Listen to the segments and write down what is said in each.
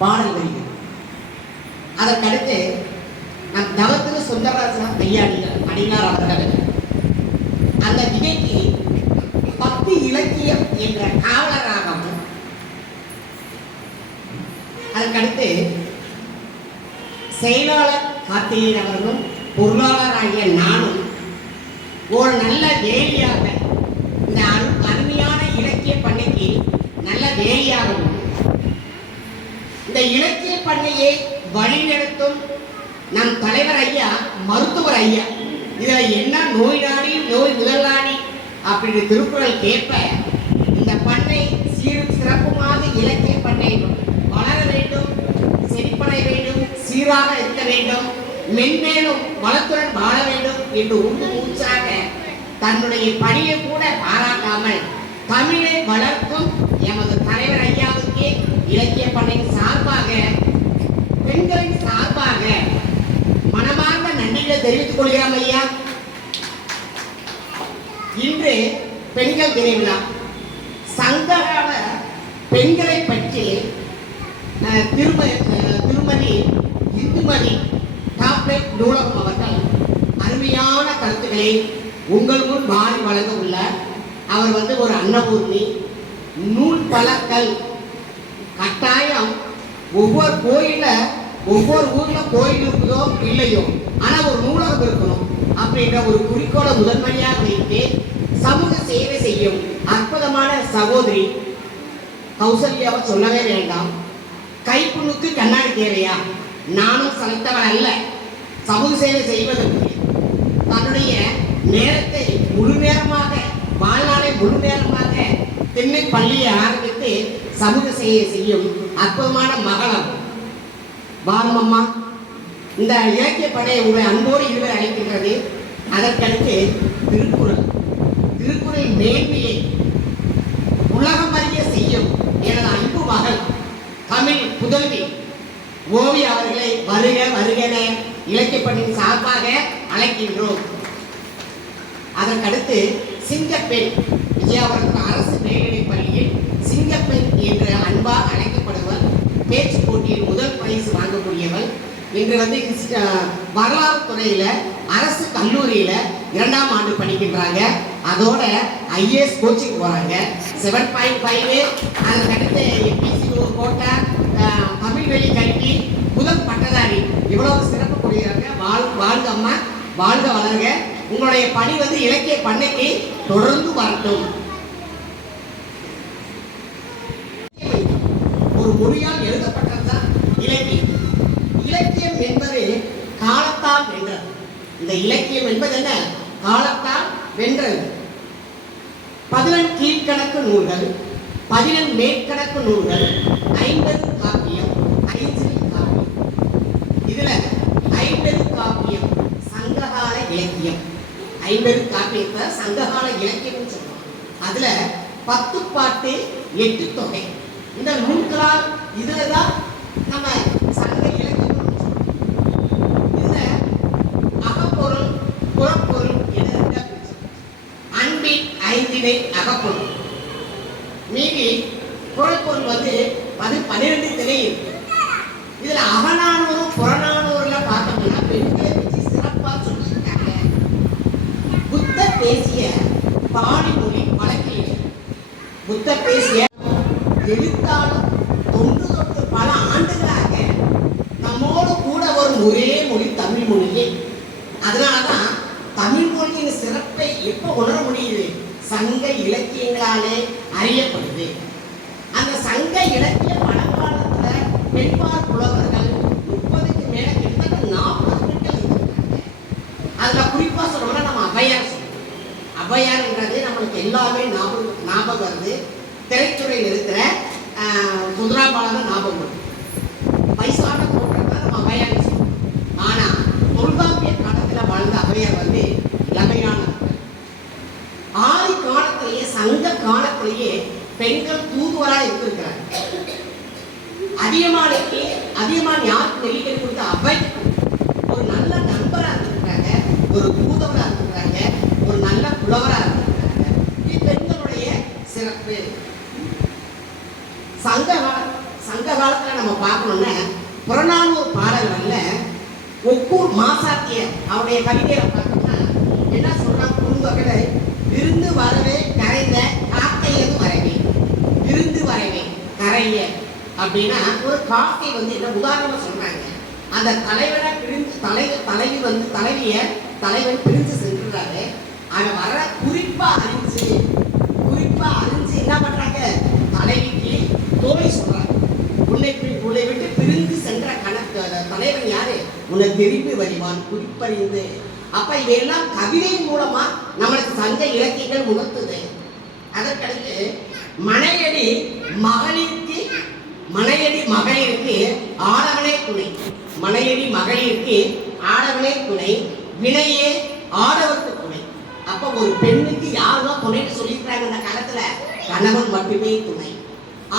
பாடல் வரிகள். அதற்கடுத்து நம் தவத்திரு சுந்தரராஜ அடிகளார் அவர்கள் அந்த விதைக்கு பக்தி இலக்கியம் என்ற காவலராகவும், அதற்கடுத்து செயலாளர் கார்த்திகேயன் அவர்களும் பொருளாளராகிய நானும் ஒரு நல்ல வேலியாக இந்த அருமையான இலக்கிய பண்ணைக்கு நல்ல வேலியாகவும், இந்த இலக்கிய பண்ணையை வழிநடத்தும் நம் தலைவர் ஐயா, மருத்துவர் ஐயா, இதில் என்ன நோய் நாடி நோய் முதலாடி அப்படின்னு திருக்குறள் கேட்ப இந்த பண்ணை சிறப்புமாக இலக்கிய பண்ணை வளர வேண்டும், செழிப்படைய வேண்டும், சீராக இருக்க வேண்டும், மென்மேலும் வளத்துடன் வாழ வேண்டும் என்று மூச்சாக தன்னுடைய பணியை கூட பாராட்டாமல் தமிழை வளர்க்கும் எமது தலைவர் ஐயாவுக்கு இலக்கிய பண்ணையின் சார்பாக, பெண்களின் சார்பாக மனமார்ந்த நன்றிகளை தெரிவித்துக் கொள்கிறோம் ஐயா. இன்று பெண்கள் தின விழா. சங்ககால பெண்களை பற்றி திருமதி இந்துமதி டாப்லெட் நூலகம் அவர்கள் அருமையான கருத்துக்களை உங்கள் முன் மாறி வழங்க உள்ள அவர் ஒரு அன்னபூர்ணி. நூல் பலக்கல் கட்டாயம் ஒவ்வொரு கோயில ஒவ்வொரு ஊர்ல கோயில் இருக்குதோ இல்லையோ, ஆனா ஒரு நூலகம் இருக்கணும் அப்படின்ற ஒரு குறிக்கோளை முதன்மையாக வைத்து சமூக சேவை செய்யும் அற்புதமான சகோதரி கௌசல்யாவை சொல்லவே வேண்டாம். கைப்புண்ணுக்கு கண்ணாடி தேவையா? நானும் சளைத்தவன் அல்ல. சமூக சேவை செய்வதற்கு தன்னுடைய நேரத்தை முழு நேரமாக, வாழ்நாளை முழு நேரமாக திண்ணை பள்ளியை ஆரம்பித்து சமூக சேவை செய்யும் அற்புதமான மகளம் பாரமம்மா. இந்த இலக்கிய படையை உங்களை அன்போடு இருவர் அழைக்கின்றது. அதற்கடுத்து திருக்குறள், திருக்குறள் மேன்மையை உலகம் அறிய செய்யும் எனது அன்பு மகள் தமிழ் புதல்வி ஓவிய அவர்களை வருக வருகென இலக்கியப்பணியின் சார்பாக அழைக்கின்றோம். அதற்கடுத்து சிங்கப்பெண் விஜயாவரத்து அரசு மேல்நிலைப் பள்ளியில் சிங்கப்பெண் என்று அன்பாக அழைக்கப்படுவர். பேச்சு போட்டியில் முதல் பரிசு வாங்கக்கூடியவள். இன்று வரலாறு துறையில அரசு கல்லூரியில 2ஆம் ஆண்டு படிக்கின்றாங்க. அதோட IAS கோச்சிங் போறாங்க. 7.5. அதற்கடுத்து MPC ஒரு கோட்டை, தமிழ் வழி கல்வி முதல் பட்டதாரி. இவ்வளவு சிறப்பு கொடுக்கிறாங்க. வாழ்க அம்மா, வாழ்க வளர்க. உங்களுடைய பணி இலக்கிய பண்ணைக்கு தொடர்ந்து வரட்டும். ஒரு மொழியால் எழுதப்பட்டதுதான் இலக்கியம். இலக்கியம் என்பது காலத்தால் வென்றது. இந்த இலக்கியம் என்பது என்ன? காலத்தால் வென்றது. 11 கீழ்கணக்கு நூல்கள், 11 மேற்கணக்கு நூல்கள், 50 காப்பியம், 5 காப்பியம். இதுல 50 காப்பியம் சங்ககால இலக்கியம். 50 காப்பியத்தை சங்ககால இலக்கியம் சொல்றோம். அதுல 10 பாட்டு 8 தொகை. இந்த நூல்களால் இதுலதான் நம்ம சங்க இலக்கியம். இதுல அகப்பொருள் புறப்பொருள் என அன்பின் 5 அகப்பொருள், மீதி புறப்பொருள் 12 திணை இருக்கு. இதுல அகநானூறு புறநானூறுல பார்த்தோம்னா பெண்களை பற்றி சிறப்பா சொல்லியிருக்காங்க. புத்தர் பேசிய பாடி மொழி வழக்கில் புத்தர் பேசிய எழுத்தாளர் தொன்று பல ஆண்டுகளாக நம்மோடு கூட வரும் ஒரே மொழி தமிழ் மொழியே. அதனாலதான் தமிழ் மொழியின் சிறப்பை எப்ப உணர முடியுது? சங்க இலக்கியங்களாலே அறியப்படுது. அந்த சங்க இலக்கிய பழங்காலத்துல பெண்பால் புலவர்கள் 30க்கு மேல கிட்டத்தட்ட 40 பெண்கள் இருந்திருக்காங்க. அதுல குறிப்பா சொல்லணும்னா நம்ம ஔவையார் சொல்லணும். ஔவையார்ன்றது நம்மளுக்கு எல்லாமே ஞாபகம் வருது. திரைத்துறையில் இருக்கிற சுந்தராபாலன் ஞாபகம் வருது. வயசான தோற்றம் தான் நம்ம ஔவையார் சொல்லணும். ஆனா தொல்காப்பிய காலத்துல வாழ்ந்த ஔவையார் இளமையானவர்கள். ஆதி காலத்திலேயே, சங்க காலத்திலேயே பெண்கள் தூதுவராக இருந்திருக்கிறாங்க. அதிகமான யாருக்கு நெல்லிக்கை கொடுத்த அவை ஒரு நல்ல நண்பராக இருந்திருக்காங்க, ஒரு தூதுவராக இருந்திருக்காங்க, ஒரு நல்ல புலவராக இருந்திருக்காங்க. இது பெண்களுடைய சிறப்பு. சங்க காலத்துல நம்ம பார்க்கணும்னா புறநானூறு பாடல்கள்ல ஒக்கூர் மாசாத்தியர் அவருடைய கவிதையில பார்த்தோம்னா என்ன சொல்றாங்க, குறுந்தொகையில விருந்து வரவே கரைந்த காக்கையது வரவே, விருந்து வரவே கரைய அப்படின்னா ஒரு காக்கை வந்து என்ன உதாரணமா சொல்றாங்க. அந்த தலைவனை பிரிஞ்சு தலைவன் பிரிஞ்சு சென்றுறாரு. அவன் வர குறிப்பா அறிஞ்சு என்ன பண்றாங்க, தலைவிக்கு தோழி சொல்றாங்க, உன்னை விட்டு பிரிந்து சென்ற தலைவன் யாரு, உன்னை திரும்பி வருவான் குறிப்பறிந்து. அப்ப இவையெல்லாம் கவிதையின் மூலமா நம்மளுக்கு சங்க இலக்கியங்கள் உணர்த்துது. அதற்கடுத்து மனையடி மகளிருக்கு ஆடவனே துணை, மனையடி மகளிருக்கு ஆடவனே துணை, வினையே ஆடவருக்கு துணை. அப்ப ஒரு பெண்ணுக்கு யாருதான் துணைன்னு சொல்லியிருக்காங்க அந்த காலத்துல, கணவன் மட்டுமே துணை.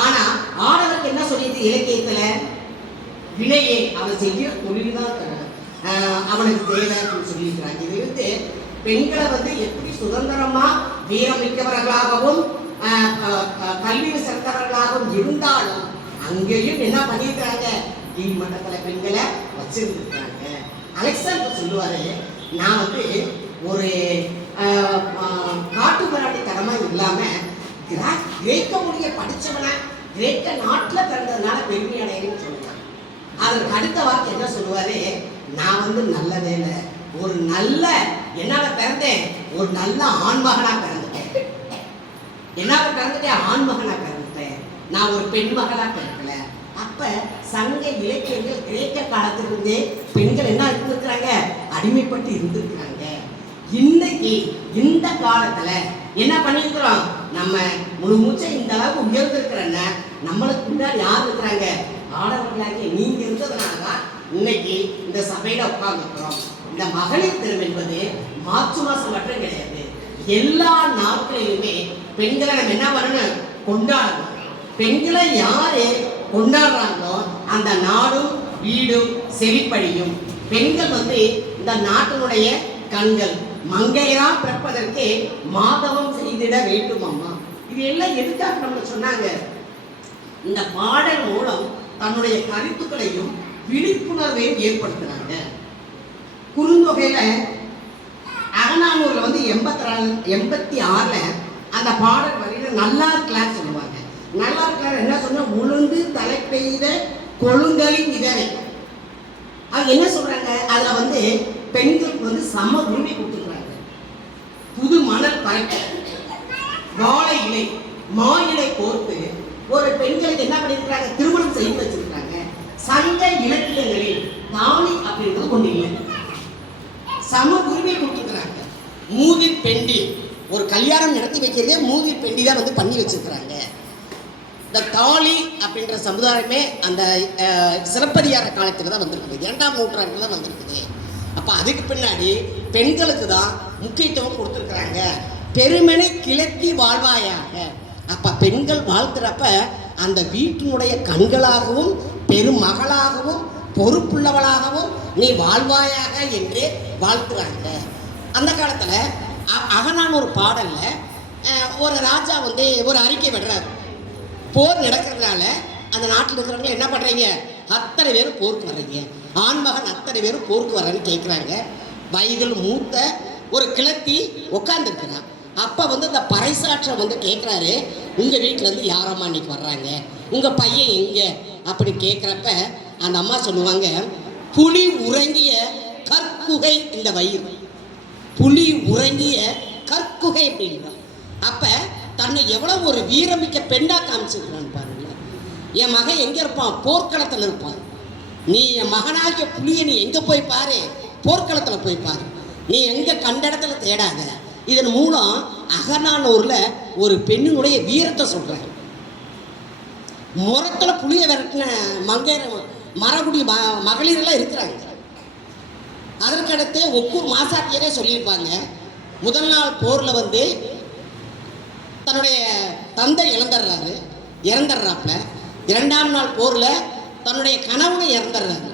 ஆனா ஆடவருக்கு என்ன சொல்லியிருக்கு இலக்கியத்துல, வினையே அவன் செய்ய தொழில்தான் அவனுக்கு தேவை அப்படின்னு சொல்லியிருக்கிறாங்க. இது வந்து பெண்களை வந்து எப்படி சுதந்திரமா வீரமிக்கவர்களாகவும் கல்வி சிறந்தவர்களாகவும் இருந்தாலும் அங்கேயும் என்ன பண்ணியிருக்கிறாங்க, நீதிமன்றத்துல பெண்களை வச்சிருந்துருக்காங்க. அலெக்சாண்டர் சொல்லுவாரு, நான் வந்து ஒரு காட்டு மிராண்டித்தனமா இல்லாம கிரேக்க மொழியை படிச்சவன கிரேக்க நாட்டுல பிறந்ததுனால பெருமை அடையணும்னு சொல்லுவாங்க. அதற்கு அடுத்த வார்த்தை என்ன சொல்லுவாரு, நான் வந்து நல்ல வேலை ஒரு நல்ல என்னால பிறந்தேன், ஒரு நல்ல ஆண்மகனா பிறந்துட்டேன், ஆண்மகனா பிறந்துட்டேன், நான் ஒரு பெண் மகளா பிறக்கல. அப்ப சங்க இலக்கியங்கள் கிரேக்க காலத்திலிருந்தே பெண்கள் என்ன இருந்திருக்கிறாங்க, அடிமைப்பட்டு இருந்திருக்கிறாங்க. இன்னைக்கு இந்த காலத்துல என்ன பண்ணிருக்கிறோம், நம்ம முழு மூச்சை இந்த அளவுக்கு உயர்ந்திருக்கிறன்னா நம்மளுக்கு முன்னாடி யார் இருக்கிறாங்க, ஆடவர்களாகிய நீங்க இருந்ததுனாலதான் இன்னைக்கு இந்த சபையில உட்கார்ந்துருக்கிறோம். இந்த மகளிர் தினம் என்பது மார்ச் மாசம் மட்டும் கிடையாது, எல்லா நாட்களிலுமே பெண்களை நம்ம என்ன பண்ணணும், கொண்டாடணும். பெண்களை யாரு கொண்டாடுறாங்களோ அந்த நாடும் வீடும் செழிப்படையும். பெண்கள் வந்து இந்த நாட்டினுடைய கண்கள், மங்கையரா பிறப்பதற்கு மாதவம் செய்திட வேண்டும் அம்மா. இது எல்லாம் எதுக்காக நம்ம சொன்னாங்க, இந்த பாடல் மூலம் தன்னுடைய கருத்துக்களையும் விழிப்புணர்வையும் ஏற்படுத்தினாங்க. குறுந்தொகையில அகநானூர்ல வந்து 86ல அந்த பாடல் வரையில நல்லா இருக்கலான்னு சொல்லுவாங்க. நல்லா இருக்கலாம் என்ன சொன்ன, உளுந்து தலை பெய்த கொழுங்கலின் இதனை அது என்ன சொல்றாங்க, அதுல வந்து பெண்களுக்கு வந்து சம உரிமை கொடுத்துருக்காங்க. புது மணல் பறக்க வாழை இலை மா இலை கோர்த்து ஒரு பெண்களுக்கு என்ன பண்ணிருக்காங்க, திருமணம் செய்து வச்சிருக்காங்க. சங்க இலக்கியங்களில் தாலி அப்படின்றது கொண்டு இல்லை, சம உரிமை கொடுத்துருக்காங்க. மூதிர் பெண்டி ஒரு கல்யாணம் நடத்தி வைக்கிறதே மூதிர் பெண்டி தான் வந்து பண்ணி வச்சிருக்கிறாங்க. இந்த தாலி அப்படின்ற சமுதாயமே அந்த சிலப்பதிகார காலத்துக்கு தான் வந்திருக்குது, 2ஆம் நூற்றாண்டுல தான் வந்திருக்குது. அப்போ அதுக்கு பின்னாடி பெண்களுக்கு தான் முக்கியத்துவம் கொடுத்துருக்குறாங்க. பெருமனை கிளத்தி வாழ்வாயாக. அப்போ பெண்கள் வாழ்த்துறப்ப அந்த வீட்டினுடைய கண்களாகவும் பெருமகளாகவும் பொறுப்புள்ளவளாகவும் நீ வாழ்வாயாக என்று வாழ்த்துறாங்க. அந்த காலத்தில் அகநானூறு பாடல்ல ஒரு ராஜா வந்து ஒரு அறிக்கை விடுறாரு, போர் நடக்கிறதுனால அந்த நாட்டில் இருக்கிறவங்க என்ன பண்ணுறீங்க, அத்தனை பேரும் போருக்கு வர்றீங்க, ஆண்மகன் அத்தனை பேரும் போருக்கு வர்றேன்னு கேட்குறாங்க. வயதில் மூத்த ஒரு கிழத்தி உட்காந்துருக்கிறான். அப்போ வந்து இந்த பறைசாற்றம் வந்து கேட்குறாரு, உங்கள் வீட்டிலேருந்து யாரம்மா இன்னைக்கு வர்றாங்க, உங்கள் பையன் எங்கே அப்படி கேட்குறப்ப அந்த அம்மா சொல்லுவாங்க, புலி உறங்கிய கற்குகை இந்த வயிறு, புலி உறங்கிய கற்குகை அப்படின்றான். அப்போ தன்னை எவ்வளோ ஒரு வீரமிக்க பெண்ணாக காமிச்சிருக்கிறான்னு பாருங்களேன். என் மகன் எங்கே இருப்பான், போர்க்களத்தில் இருப்பான். நீ என் மகனாகிய புலியை நீ எங்கே போய் பாரு, போர்க்களத்தில் போய் பாரு, நீ எங்கே கண்ட இடத்துல தேடாத. இதன் மூலம் அகநானூர்ல ஒரு பெண்ணினுடைய வீரத்தை சொல்றாங்க. முரத்தில் புளிய விரட்டின மங்கையர் மரகுடி மகளிரெல்லாம் இருக்கிறாங்க. அதற்கடுத்து ஒக்கூர் மாசாத்தியரே சொல்லியிருப்பாங்க, முதல் நாள் போரில் வந்து தன்னுடைய தந்தை இறந்துடுறாப்புல, 2ஆம் நாள் போரில் தன்னுடைய கணவனை இறந்துடுறாரு.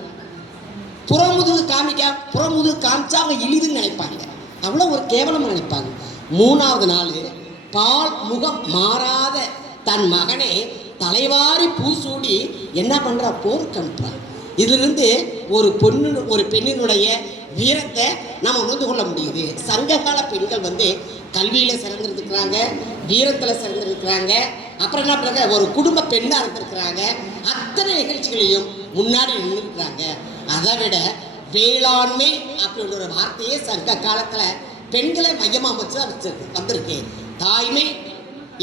புறமுதுகு காமிச்சா அவங்க இழிவுன்னு நினைப்பாங்க, அவ்வளோ ஒரு கேவலம் நினைப்பாங்க. 3ஆவது நாள் பால் முகம் மாறாத தன் மகனை தலைவாரி பூசூடி என்ன பண்ணுறா, போருக்கு அனுப்புறா. இதிலிருந்து ஒரு பெண்ணினுடைய வீரத்தை நம்ம உணர்ந்து கொள்ள முடியுது. சங்ககால பெண்கள் வந்து கல்வியில் சிறந்திருக்கிறாங்க, வீரத்தில் சிறந்திருக்கிறாங்க, அப்புறம் என்ன பண்ணுறாங்க, ஒரு குடும்ப பெண்ணாக இருந்திருக்கிறாங்க. அத்தனை நிகழ்ச்சிகளையும் முன்னாடி நின்றுருக்கிறாங்க. அதை விட வேளாண்மை அப்படின்ற ஒரு வார்த்தையே சங்க காலத்தில் பெண்களை மையமாக வச்சு வந்திருக்கு. தாய்மை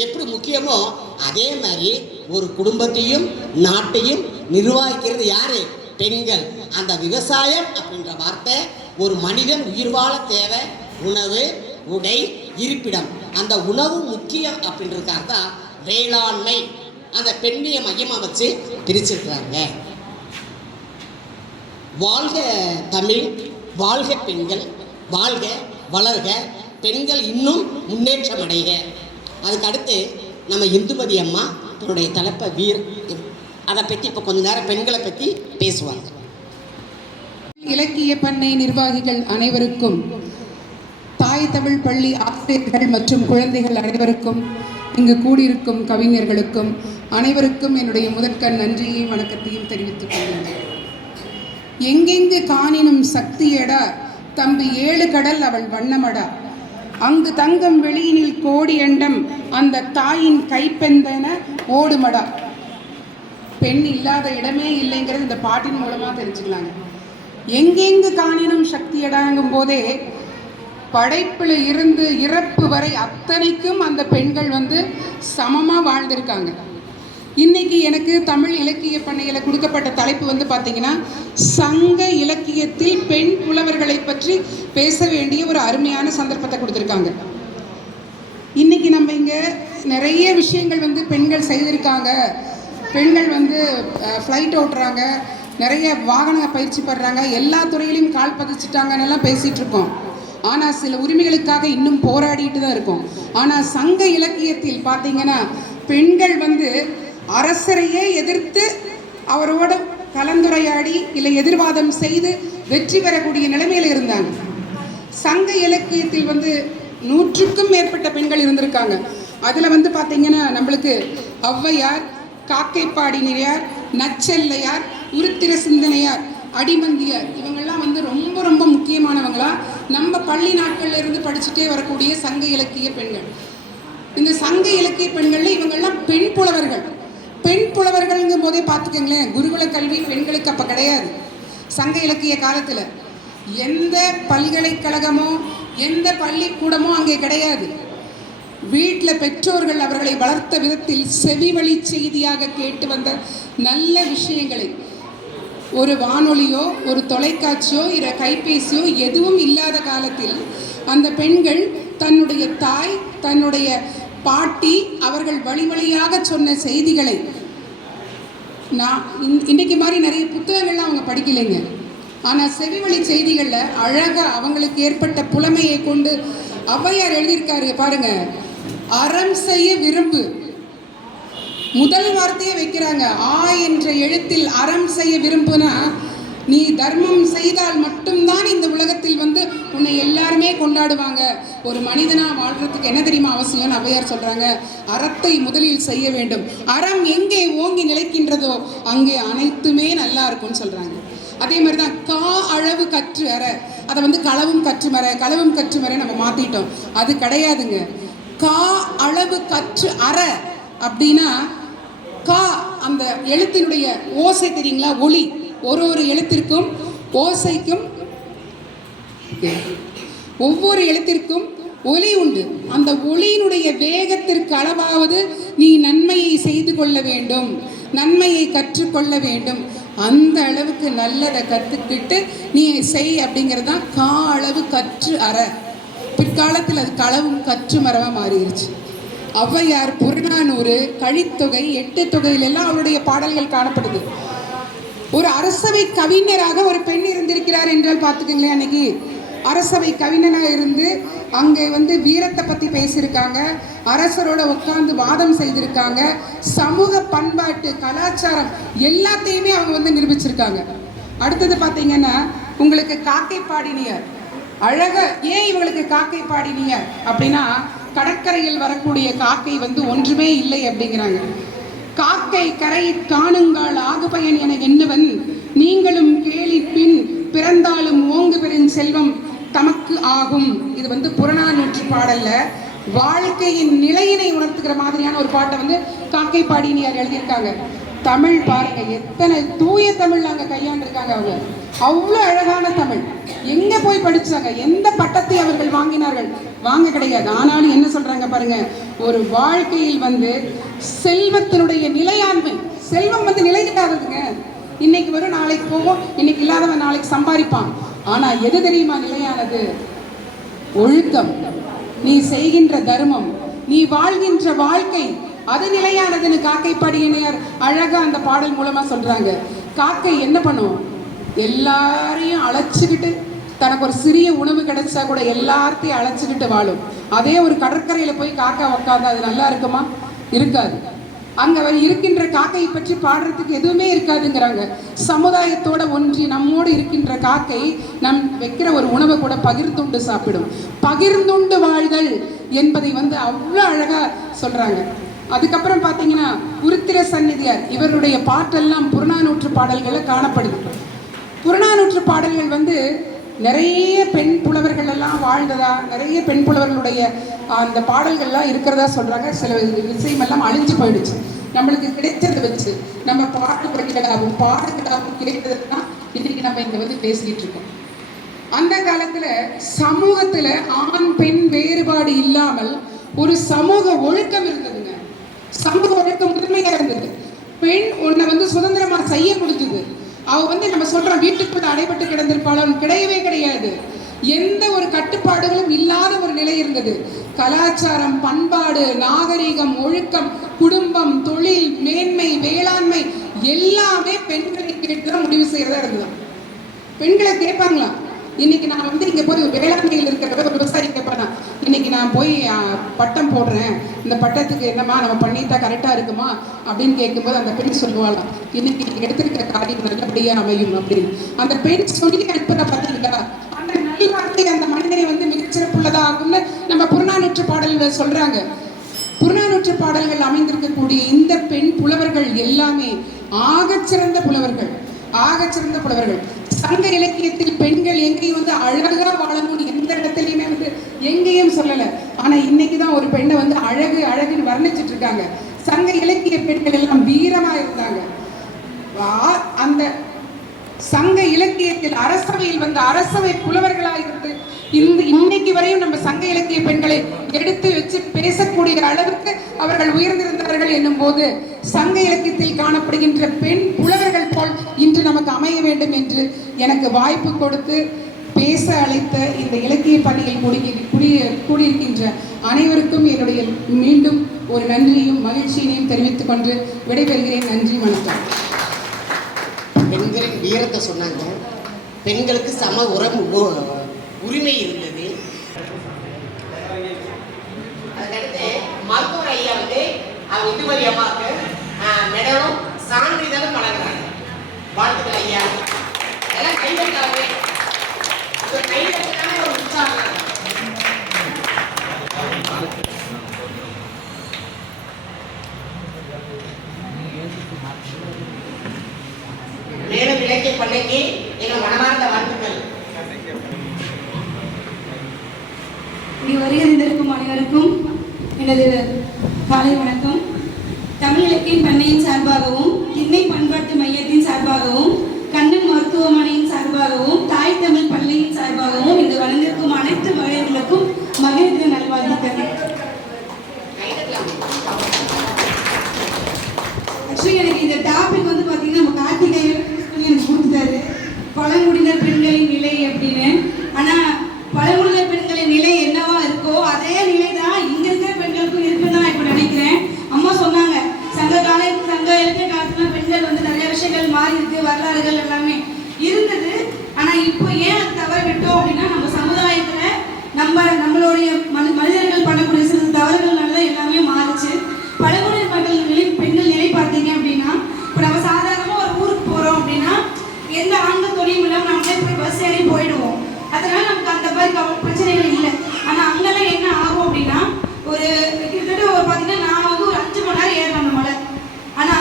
எப்படி முக்கியமோ அதே மாதிரி ஒரு குடும்பத்தையும் நாட்டையும் நிர்வகிக்கிறது யாரு? பெண்கள். அந்த விவசாயம் அப்படின்ற வார்த்தை ஒரு மனிதன் உயிர் வாழ தேவை. உணவு, உடை, இருப்பிடம். அந்த உணவு முக்கியம் அப்படின்றதுக்காக தான் வேளாண்மை அந்த பெண்மையை மையமாக வச்சு பிரிச்சிருக்கிறாங்க. வாழ்க தமிழ், வாழ்க பெண்கள், வாழ்க வளர்க, பெண்கள் இன்னும் முன்னேற்றம் அடைக. அதுக்கு அடுத்து நம்ம இந்துமதி அம்மா தன்னுடைய தலைப்பை அதை பற்றி இப்போ கொஞ்ச நேரம் பெண்களை பற்றி பேசுவாங்க. இலக்கிய பண்ணை நிர்வாகிகள் அனைவருக்கும், தாய் தமிழ் பள்ளி ஆசிரியர்கள் மற்றும் குழந்தைகள் அனைவருக்கும், இங்கு கூடியிருக்கும் கவிஞர்களுக்கும் அனைவருக்கும் என்னுடைய முதற்கண் நன்றியையும் வணக்கத்தையும் தெரிவித்துக் கொள்கிறேன். எங்கெங்கு காணினும் சக்தியடா, தம்பி 7 கடல் அவள் வண்ணமடா, அங்கு தங்கம் வெளியினில் கோடி அண்டம், அந்த தாயின் கைப்பெந்தன ஓடுமடா. பெண் இல்லாத இடமே இல்லைங்கிறது இந்த பாட்டின் மூலமாக தெரிஞ்சுக்கலாங்க. எங்கெங்கு காணினும் சக்தியடாங்கும் போதே படைப்பில் இருந்து இறப்பு வரை அத்தனைக்கும் அந்த பெண்கள் வந்து சமமாக வாழ்ந்திருக்காங்க. இன்னைக்கு எனக்கு தமிழ் இலக்கிய பண்ணையில் கொடுக்கப்பட்ட தலைப்பு வந்து பார்த்தீங்கன்னா, சங்க இலக்கியத்தில் பெண் புலவர்களை பற்றி பேச வேண்டிய ஒரு அருமையான சந்தர்ப்பத்தை கொடுத்துருக்காங்க. இன்னைக்கு நம்ம இங்கே நிறைய விஷயங்கள் வந்து பெண்கள் செய்திருக்காங்க. பெண்கள் வந்து ஃப்ளைட் ஓட்டுறாங்க, நிறைய வாகன பயிற்சி படுறாங்க, எல்லா துறையிலையும் கால் பதிச்சுட்டாங்கன்னெல்லாம் பேசிகிட்டு இருக்கோம். ஆனால் சில உரிமைகளுக்காக இன்னும் போராடிட்டு தான் இருக்கோம். ஆனால் சங்க இலக்கியத்தில் பார்த்தீங்கன்னா பெண்கள் வந்து அரசரையே எதிர்த்து அவரோட கலந்துரையாடி இல்லை எதிர்வாதம் செய்து வெற்றி பெறக்கூடிய நிலைமையில் இருந்தாங்க. சங்க இலக்கியத்தில் வந்து 100க்கும் மேற்பட்ட பெண்கள் இருந்திருக்காங்க. அதில் வந்து பார்த்தீங்கன்னா நம்மளுக்கு ஔவையார், காக்கைப்பாடினியார், நச்செல்லையார், உருத்திர சிந்தனையார், அடிமந்தியார், இவங்கெல்லாம் வந்து ரொம்ப ரொம்ப முக்கியமானவங்களா நம்ம பள்ளி நாட்கள்ல இருந்து படிச்சுட்டே வரக்கூடிய சங்க இலக்கிய பெண்கள். இந்த சங்க இலக்கிய பெண்கள்ல இவங்கெல்லாம் பெண் புலவர்கள். பெண் புலவர்கள்ங்கும் போதே பார்த்துக்கங்களேன், குருகுல கல்வி பெண்களுக்கு அப்போ கிடையாது. சங்க இலக்கிய காலத்தில் எந்த பல்கலைக்கழகமோ எந்த பள்ளிக்கூடமோ அங்கே கிடையாது. வீட்டில் பெற்றோர்கள் அவர்களை வளர்த்த விதத்தில் செவி வழி செய்தியாக கேட்டு வந்த நல்ல விஷயங்களை, ஒரு வானொலியோ ஒரு தொலைக்காட்சியோ கைபேசியோ எதுவும் இல்லாத காலத்தில் அந்த பெண்கள் தன்னுடைய தாய், தன்னுடைய பாட்டி அவர்கள் வழி வழியாக சொன்ன செய்திகளை, நான் இன்றைக்கு மாதிரி நிறைய புத்தகங்கள்லாம் அவங்க படிக்கலைங்க. ஆனால் செவி வழி செய்திகளில் அழகாக அவங்களுக்கு ஏற்பட்ட புலமையை கொண்டு ஔவையார் எழுதியிருக்காரு பாருங்க. அறம் செய்ய விரும்பு, முதல் வார்த்தையை வைக்கிறாங்க. என்ற எழுத்தில் அறம் செய்ய விரும்புனா, நீ தர்மம் செய்தால் மட்டும்தான் இந்த உலகத்தில் வந்து உன்னை எல்லாருமே கொண்டாடுவாங்க. ஒரு மனிதனா வாழ்றதுக்கு என்ன தெரியுமா அவசியம்? ஔவையார் சொல்றாங்க, அறத்தை முதலில் செய்ய வேண்டும். அறம் எங்கே ஓங்கி நிலைக்கின்றதோ அங்கே அனைத்துமே நல்லா இருக்கும்னு சொல்றாங்க. அதே மாதிரி தான் அளவு கற்று அற, அதை வந்து களவும் கற்று மற நம்ம மாத்திட்டோம். அது கிடையாதுங்க. அளவு கற்று அற அப்படின்னா, அந்த எழுத்தினுடைய ஓசை தெரியுங்களா, ஒளி, ஒரு எழுத்திற்கும் ஓசைக்கும் ஒவ்வொரு எழுத்திற்கும் ஒளி உண்டு. அந்த ஒளியினுடைய வேகத்திற்கு அளவாவது நீ நன்மையை செய்து கொள்ள வேண்டும், நன்மையை கற்றுக்கொள்ள வேண்டும். அந்த அளவுக்கு நல்லதை கற்றுக்கிட்டு நீ செய் அப்படிங்கிறது தான் அளவு கற்று அற. பிற்காலத்தில் அது களவும் கற்று மரமாக மாறிடுச்சு. ஔவையார், புறநானூறு, கழித்தொகை, 8 தொகையிலெல்லாம் அவருடைய பாடல்கள் காணப்படுது. ஒரு அரசவை கவிஞராக ஒரு பெண் இருந்திருக்கிறார் என்றால் பார்த்துக்கங்களேன். அன்னைக்கு அரசவை கவிஞனாக இருந்து அங்கே வந்து வீரத்தை பற்றி பேசியிருக்காங்க, அரசரோட உட்கார்ந்து வாதம் செய்திருக்காங்க, சமூக பண்பாட்டு கலாச்சாரம் எல்லாத்தையுமே அவங்க வந்து நிரூபிச்சிருக்காங்க. அடுத்தது பார்த்தீங்கன்னா உங்களுக்கு காக்கைப்பாடினியார். அழக ஏன் இவங்களுக்கு காக்கைப்பாடினியார் அப்படின்னா, கடற்கரையில் வரக்கூடிய காக்கை வந்து ஒன்றுமே இல்லை அப்படிங்கிறாங்க. காக்கை கரை காணுங்கால் ஆகுபயன் என எண்ணுவன் நீங்களும் கேளிப்பின் பிறந்தாலும் ஓங்கு பெறும் செல்வம் தமக்கு ஆகும். இது வந்து புறநானூற்று பாடல்ல வாழ்க்கையின் நிலையினை உணர்த்துகிற மாதிரியான ஒரு பாட்டை வந்து காக்கை பாடினியார் எழுதியிருக்காங்க. தமிழ் பாருங்க, எத்தனை தூய தமிழ் அங்க கையாண்டிருக்காங்க. அவங்க அவ்வளவு அழகான தமிழ். எங்க போய் படிச்சாங்க? எந்த பட்டத்தை அவர்கள் வாங்கினார்கள்? வாங்க கிடையாது. ஆனாலும் என்ன சொல்றாங்க பாருங்க, ஒரு வாழ்க்கையில் வந்து செல்வத்தினுடைய நிலையாண்மை, செல்வம் வந்து நிலையில்லாததுங்க. இன்னைக்கு வரும் நாளைக்கு போகும், இன்னைக்கு இல்லாதவன் நாளைக்கு சம்பாதிப்பான். ஆனா எது தெரியுமா நிலையானது? ஒழுக்கம், நீ செய்கின்ற தர்மம், நீ வாழ்கின்ற வாழ்க்கை, அது நிலையானதுன்னு காக்கை பாடியினர் அழகா அந்த பாடல் மூலமா சொல்றாங்க. காக்கை என்ன பண்ணும்? எல்லாரையும் அழைச்சிக்கிட்டு, தனக்கு ஒரு சிறிய உணவு கிடைச்சா கூட எல்லாத்தையும் அழைச்சிக்கிட்டு வாழும். அதே ஒரு கடற்கரையில போய் காக்கா உட்காந்து அது நல்லா இருக்குமா? இருக்காது. அங்க இருக்கின்ற காக்கையை பற்றி பாடுறதுக்கு எதுவுமே இருக்காதுங்கிறாங்க. சமுதாயத்தோட ஒன்றி நம்மோடு இருக்கின்ற காக்கை நம் வைக்கிற ஒரு உணவை கூட பகிர்ந்துண்டு சாப்பிடும். பகிர்ந்துண்டு வாழ்தல் என்பதை வந்து அவ்வளோ அழகா சொல்றாங்க. அதுக்கப்புறம் பார்த்தீங்கன்னா உருத்திர சந்நிதியார், இவருடைய பாட்டெல்லாம் புறநானூற்று பாடல்களில் காணப்படுது. புறநானூற்று பாடல்கள் வந்து நிறைய பெண் புலவர்கள் எல்லாம் வாழ்ந்ததா, நிறைய பெண் புலவர்களுடைய அந்த பாடல்கள்லாம் இருக்கிறதா சொல்றாங்க. சில விஷயமெல்லாம் அழிஞ்சு போயிடுச்சு. நம்மளுக்கு கிடைச்சதை வச்சு நம்ம பாட்டு படிக்கிறதாகவும் பாடல்களாகவும் கிடைத்தது தான் இன்னைக்கு நம்ம இங்க வந்து பேசிக்கிட்டு இருக்கோம். அந்த காலத்துல சமூகத்துல ஆண் பெண் வேறுபாடு இல்லாமல் ஒரு சமூக ஒழுக்கம் இருந்ததுங்க. சமூக ஒழுக்கம் முதன்மையா இருந்தது. பெண் உன்னை வந்து சுதந்திரமா செய்ய முடிஞ்சது. அவ வந்து நம்ம சொல்றோம் வீட்டுக்குள்ள அடைபட்டு கிடந்திருப்பாலும், கிடையவே கிடையாது. எந்த ஒரு கட்டுப்பாடுகளும் இல்லாத ஒரு நிலை இருந்தது. கலாச்சாரம், பண்பாடு, நாகரீகம், ஒழுக்கம், குடும்பம், தொழில், மேன்மை, வேளாண்மை எல்லாமே பெண்களை கேட்டுதான் முடிவு செய்யறதா இருந்தது. பெண்களை கேட்பாங்களா? இன்னைக்கு நான் வந்து இங்க போய் வேளாண்மையில் இருக்கிற ஒரு விவசாயி கேட்பானா, இன்னைக்கு நான் போய் பட்டம் போடுறேன், இந்த பட்டத்துக்கு என்னமா நம்ம பண்ணிட்டா கரெக்டா இருக்குமா அப்படின்னு கேட்கும்போது அந்த பெண் சொல்லுவாளாம், இன்னைக்கு எடுத்திருக்கிற காரியம் நல்லபடியா அமையும் அப்படின்னு. அந்த பெண் சொல்லி அனுப்புற பார்த்தீங்களா, அந்த நல்வாழ்க்கை அந்த மனிதனை வந்து மிகச்சிறப்புள்ளதாகும்னு நம்ம புறநானூற்று பாடல்கள் சொல்றாங்க. புறநானூற்று பாடல்கள் அமைந்திருக்கக்கூடிய இந்த பெண் புலவர்கள் எல்லாமே ஆகச்சிறந்த புலவர்கள், ஆகச்சிறந்த புலவர்கள். சங்க இலக்கியத்தில் பெண்கள் எங்கேயும் வந்து அழகா வாழணும்னு எந்த இடத்துலையுமே வந்து எங்கேயும் சொல்லலை. ஆனா இன்னைக்குதான் ஒரு பெண்ணை வந்து அழகு அழகுன்னு வர்ணிச்சிட்டு இருக்காங்க. சங்க இலக்கிய பெண்கள் எல்லாம் வீரமா இருந்தாங்க. அந்த சங்க இலக்கியத்தில் அரசவையில் வந்து அரசவை புலவர்களாக இருந்து இன்னைக்கு வரையும் நம்ம சங்க இலக்கிய பெண்களை எடுத்து வச்சு பேசக்கூடிய அளவுக்கு அவர்கள் உயர்ந்திருந்தார்கள் என்னும் போது சங்க இலக்கியத்தில் காணப்படுகின்ற பெண் புலவர்கள் போல் இன்று நமக்கு அமைய வேண்டும் என்று எனக்கு வாய்ப்பு கொடுத்து பேச அழைத்த இந்த இலக்கிய பணியில் கூடியிருக்கின்ற அனைவருக்கும் என்னுடைய மீண்டும் ஒரு நன்றியும் மகிழ்ச்சியினையும் தெரிவித்துக் கொண்டு விடைபெறுகிறேன். நன்றி, வணக்கம். பெண்களின் வீரத்தை சொன்னாங்க. பெண்களுக்கு சம உரிமை இருந்தது. அதுக்கடுத்து மருத்துவர் ஐயா வந்து அவங்க இந்துமதி அம்மாவுக்கு மெடலும் சான்றிதழும் வழங்குறாங்க. வாழ்த்துக்கள் ஐயா. எல்லாம் கைதட்டாங்க. கைதட்டான ஒரு உற்சாகம். மேலும் இலக்கிய பண்ணைக்கு எங்கள் மனமார்ந்த வாழ்த்துக்கள். இங்கு வருகின்றிருக்கும் அனைவருக்கும் எனது காலை வணக்கம். தமிழ் இலக்கிய பண்ணையின் சார்பாகவும், திண்ணை பண்பாட்டு மையத்தின் சார்பாகவும், கண்ணன் மருத்துவமனையின் சார்பாகவும், தாய் தமிழ் பள்ளியின் சார்பாகவும் இங்கு வளர்ந்திருக்கும் அனைத்து மகளிர்களுக்கும் மகளிர் தின நல்வாழ்த்துக்கள். ஆக்சுவலி எனக்கு இந்த டாபிக் வந்து பார்த்தீங்கன்னா நம்ம கார்த்திகேயன் எனக்கு கொடுத்தாரு, பழங்குடியினர் பெண்களின் நிலை அப்படின்னு. ஆனால் பழங்குடியினர் பெண்களின் நிலை என்னவா இருக்கோ அதே நிலை தான் இங்க இருக்கிற பெண்களுக்கும் இருக்குன்னு தான் இப்போ நினைக்கிறேன். அம்மா சொன்னாங்க சங்க இலக்கிய காலத்துல பெண்கள் வந்து நிறைய விஷயங்கள் மாறி இருக்கு, வரலாறுகள் எல்லாமே இருந்தது. ஆனா இப்போ ஏன் அது தவற விட்டோம் அப்படின்னா நம்ம சமுதாயத்துல நம்மளுடைய மனிதர்கள் பண்ணக்கூடிய சில தவறுகள்னாலதான் எல்லாமே மாறுச்சு. பழங்குடியினர் பெண்கள் நிலை பார்த்தீங்க அப்படின்னா, இப்போ நம்ம சாதாரணமா ஒரு ஊருக்கு போறோம் அப்படின்னா எந்த ஆண்கள் துணையும் இல்லாமல் நம்மளே போய் பஸ் ஏறி போயிடுவோம். அதனால நமக்கு அந்த மாதிரி பிரச்சனைகள் இல்லை. ஆனா அங்கெல்லாம் என்ன ஆகும் அப்படின்னா, ஒரு கிட்டத்தட்ட ஒரு பார்த்தீங்கன்னா நான் வந்து ஒரு 5 மணி நேரம் ஏறலாம் அந்த மலை. ஆனா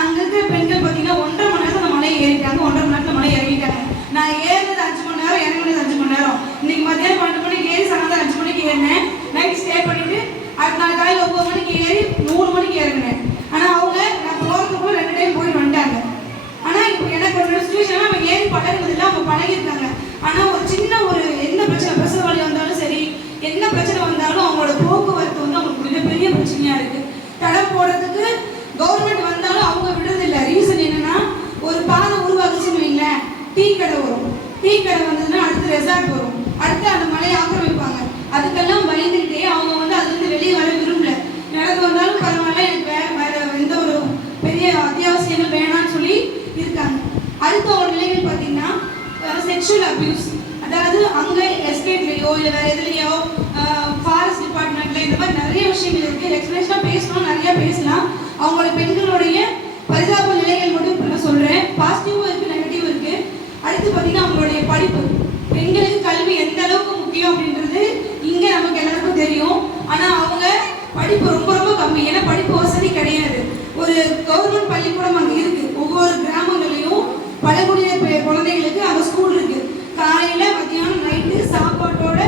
பார்த்தீங்கன்னா செக்ஷுவல் அபியூஸ், அதாவது அங்கே எஸ்டேட்லேயோ இல்லை வேறு எதுலேயோ ஃபாரஸ்ட் டிபார்ட்மெண்ட்டில் இந்த மாதிரி நிறைய விஷயங்கள் இருக்குது. எக்ஸ்பிளேஷனாக பேசணும், நிறையா பேசலாம். அவங்களோட பெண்களுடைய பரிதாப நிலைகள் மட்டும் இப்போ நான் சொல்கிறேன். பாசிட்டிவும் இருக்குது, நெகட்டிவும் இருக்குது. அடுத்து பார்த்தீங்கன்னா அவங்களுடைய படிப்பு, பெண்களுக்கு கல்வி எந்த அளவுக்கு முக்கியம் அப்படின்றது இங்கே நமக்கு எல்லாருக்கும் தெரியும். ஆனால் அவங்க படிப்பு ரொம்ப ரொம்ப கம்மி. ஏன்னா படிப்பு வசதி கிடையாது. ஒரு கவர்மெண்ட் பள்ளிக்கூடம் அங்கே இருக்குது. ஒவ்வொரு கிராமங்களையும் பழங்குடியின குழந்தைகளுக்கு அங்கே ஸ்கூல் இருக்குது. காலையில் மத்தியானம் நைட்டு சாப்பாட்டோட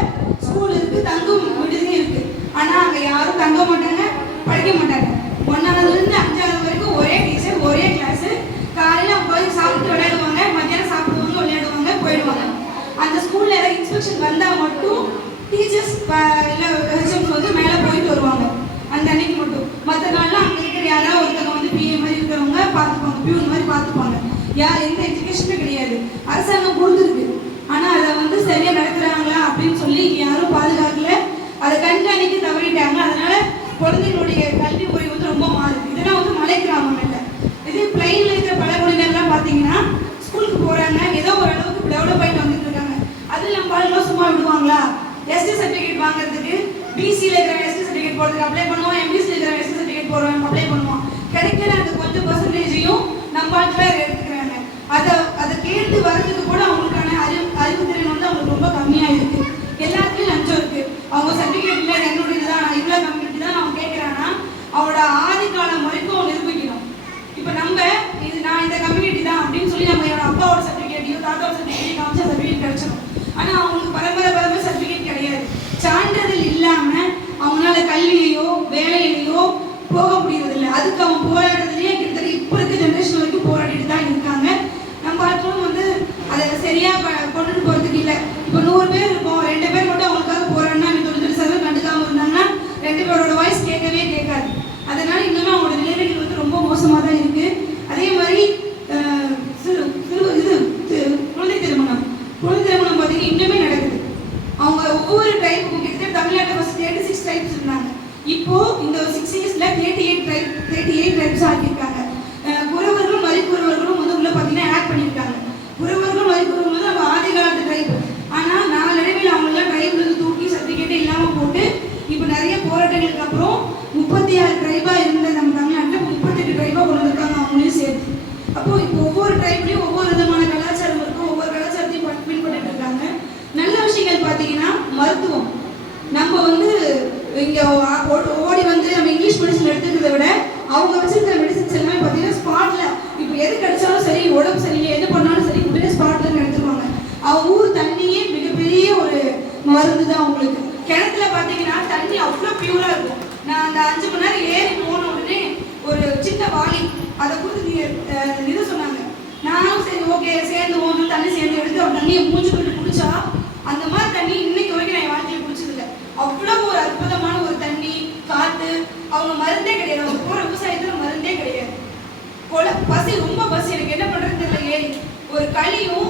ஸ்கூல் இருக்குது, தங்கும் விடுதி இருக்குது. ஆனால் அங்கே யாரும் தங்க மாட்டாங்க, படிக்க மாட்டாங்க. 1ஆவதுலேருந்து 5ஆவது வரைக்கும் ஒரே டீச்சர், ஒரே கிளாஸு. காலையில் அவங்க போய் சாப்பிட்டு விளையாடுவாங்க, மத்தியானம் சாப்பிடுவாங்க, விளையாடுவாங்க, போயிடுவாங்க. அந்த ஸ்கூலில் ஏதாவது இன்ஸ்பெக்ஷன் வந்தால் மட்டும் டீச்சர்ஸ் இல்லை ஹெச்எம்ஸ் வந்து மேலே போயிட்டு வருவாங்க அந்த அன்னைக்கு மட்டும். மற்ற நாள்லாம் அங்கே இருக்கிற யாராவது ஒருத்தவங்க வந்து பிஏ மாதிரி இருக்கிறவங்க பார்த்துப்பாங்க, பியூன் மாதிரி பார்த்துப்பாங்க. எந்த எஜுகேஷனும் கிடையாது. அரசாங்கம் கொடுத்துருக்கு, ஆனால் அதை வந்து சரியாக நடத்துகிறாங்களா அப்படின்னு சொல்லி யாரும் பாதுகாக்கல, அதை கண்காணிக்க தவறிட்டாங்க. அதனால குழந்தைகளுடைய கல்வி முறை வந்து ரொம்ப மாறுது. இதெல்லாம் வந்து மலை கிராமம் இல்லை. இதே பிளைன்ல இருக்கிற பழங்குடியினர்லாம் பார்த்தீங்கன்னா ஸ்கூலுக்கு போகிறாங்க, ஏதோ ஓரளவுக்கு டெவலப் ஆகிட்டு வந்துட்டு இருக்காங்க. அதில் நம்ம பாடலாம் சும்மா விடுவாங்களா? எஸ்டி சர்டிஃபிகேட் வாங்குறதுக்கு பிசியில் இருக்கிற எஸ்டி சர்டிஃபிகேட் போகிறதுக்கு அப்ளை பண்ணுவோம், எம்பிசியில் இருக்கிற எஸ்டி சர்டிஃபிகேட் போடுவோம், அப்ளை பண்ணுவோம். கிடைக்கிற அந்த கொஞ்சம் பர்சன்டேஜையும் நம்ம ஆட்கள் எடுத்துக்கிறாங்க. அதை கேட்டு வர்றதுக்கு கூட அவங்களுக்கான அறிவுத்திறன் வந்து அவங்களுக்கு ரொம்ப கம்மியாக இருக்குது. எல்லாத்துலேயும் லஞ்சம் இருக்குது. அவங்க சர்டிஃபிகேட்டில் என்னுடைய இதுதான், இவ்வளோ கம்யூனிட்டி தான் அவங்க கேட்குறாங்கன்னா அவரோட ஆதி காலம் வரைக்கும் அவங்க நிரூபிக்கணும். இப்போ நம்ம இது நான் இந்த கம்யூனிட்டி தான் அப்படின்னு சொல்லி நம்ம என்னோட அப்பாவோட சர்டிஃபிகேட்டையோ தாத்தாவோட சர்டிஃபிகேட்டையும் காமிச்சா சர்டிஃபிகேட் கிடைச்சிடும். ஆனால் அவங்களுக்கு பரம்பரை சர்டிஃபிகேட் கிடையாது. சான்றிதழ் இல்லாமல் அவங்களால கல்வியையோ வேலையிலையோ போக முடியறதில்லை. அதுக்கு அவங்க போராடுறதுலேயே கிட்டத்தட்ட இப்போ இருக்க ஜென்ரேஷன் வரைக்கும் போராடிட்டு தான் இருக்காங்க. நம்ம ஆட்களும் வந்து அதை சரியாக கொண்டுட்டு போகிறதுக்கு இல்லை. இப்போ 100 பேர் இருக்கும், 2 பேர் மட்டும் அவங்களுக்காக போராடினா 99% கண்டுக்காமல் இருந்தாங்கன்னா 2 பேரோட வாய்ஸ் கேட்கவே கேட்காது. அதனால இன்னுமே அவங்களோட நிலைமைகள் வந்து ரொம்ப மோசமாக தான் இருக்குது. அதே மாதிரி குழந்தை திருமணம் பார்த்தீங்கன்னா இன்னுமே நடக்குது. அவங்க ஒவ்வொரு ட்ரைப்புக்கும் கிட்டத்தட்ட தமிழ்நாட்டில் ஃபர்ஸ்ட் 36 ட்ரைப்ஸ் இருந்தாங்க. இப்போ இந்த 6 இயர்ஸ்ல 38 ட்ரைப்ஸ் ஆக்கியிருக்காங்க. குறவர்களும் மறிக்குறவர்களும் வந்து உள்ள பார்த்தீங்கன்னா ஆட் பண்ணியிருக்காங்க. குறவர்களும் மறிக்குறவர்களும் வந்து நம்ம ஆதி காலத்து ட்ரைப். ஆனால் நாளடைவில் அவங்களெல்லாம் ட்ரைப்லேருந்து தூக்கி சர்டிஃபிகேட்டே இல்லாமல் போட்டு இப்போ நிறைய போராட்டங்களுக்கு அப்புறம் 36 ட்ரைபாக இருந்த நம்ம தமிழ்நாட்டில் 38 ட்ரைபாக கொண்டு வந்திருக்காங்க அவங்களையும் சேர்த்து. அப்போது இப்போ ஒவ்வொரு ட்ரைப்லையும் ஒவ்வொரு விதமான கலாச்சாரம் இருக்கும், ஒவ்வொரு கலாச்சாரத்தையும் பின்பற்றிட்டு இருக்காங்க. நல்ல விஷயங்கள் பார்த்தீங்கன்னா மருத்துவம். நம்ம வந்து இங்கே ஓடி வந்து நம்ம இங்கிலீஷ் மெடிசன் எடுத்துக்கிறத விட அவங்க வச்சிருக்கிற மெடிசன்ஸ் எல்லாமே பார்த்தீங்கன்னா ஸ்பாட்டில் இப்போ எது கிடைச்சாலும் சரி, உடம்பு சரியில்லை, எது பண்ணாலும் சரி, உடனே ஸ்பாட்டில் எடுத்துருவாங்க. அவங்க ஊர் தண்ணியே மிகப்பெரிய ஒரு மருந்து தான் அவங்களுக்கு. கிணத்துல பார்த்தீங்கன்னா தண்ணி அவ்வளோ பியூராக இருக்கும். நான் அந்த 5 மணி நேரம் ஏறி போன உடனே ஒரு சின்ன வாளி அதை கொடுத்து இது சொன்னாங்க. நானும் சரி ஓகே சேர்ந்து ஓணும் தண்ணி சேர்ந்து எடுத்து அவர் தண்ணியை மூச்சுக்கிட்டு குடிச்சா அந்த மாதிரி தண்ணி இன்னைக்கு வரைக்கும் நான் வாழ்க்கையில் குடிச்சதில்லை. அவ்வளோ ஒரு அற்புதமான ஒரு தண்ணி, காற்று. அவங்க மருந்தே கிடையாது. அவங்க போகிற விவசாயத்தில் மருந்தே கிடையாது. பசி, ரொம்ப பசி, எனக்கு என்ன பண்ணுறது தெரியல. ஏறி ஒரு களியும்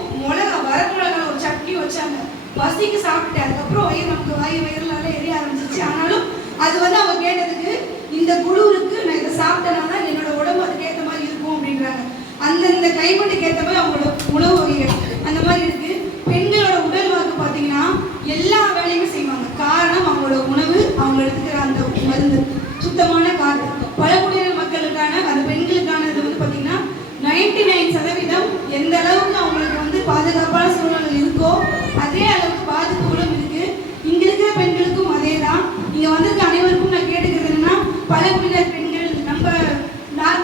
வரமிளகா ஒரு சட்னியும் வச்சாங்க. பசிக்கு சாப்பிட்டு அதுக்கப்புறம் நமக்கு வயிறுலால எரிய ஆரம்பிச்சிச்சு. ஆனாலும் அது வந்து அவங்க கேட்டதுக்கு இந்த குழுவுக்கு நான் இதை சாப்பிட்டனால என்னோட உடம்பு அதுக்கு ஏற்ற மாதிரி இருக்கும் அப்படின்றாங்க. அந்தந்த கைமட்டுக்கு ஏற்ற மாதிரி அவங்களோட உணவு வகைகள் அந்த மாதிரி இருக்கு. பெண்களோட உடல் வாக்கு பார்த்தீங்கன்னா எல்லா வேலையுமே செய்வாங்க. காரணம் அவங்களோட உணவு, அவங்க எடுத்துக்கிற அந்த மருந்து, சுத்தமான காற்று. பழங்குடியினர் மக்களுக்கான அந்த பெண்களுக்கான இது வந்து பார்த்தீங்கன்னா 99% எந்த அளவுக்கு அவங்களுக்கு வந்து பாதுகாப்பான சூழ்நிலை இருக்கோ அதே அளவுக்கு பாதிப்புகளும் இருக்கு. இங்க இருக்கிற பெண்களுக்கும் அதே தான். இங்க வந்திருக்க அனைவருக்கும் நான் கேட்டுக்கிறது என்னன்னா, பழங்குடியினர் பெண்கள் நம்ம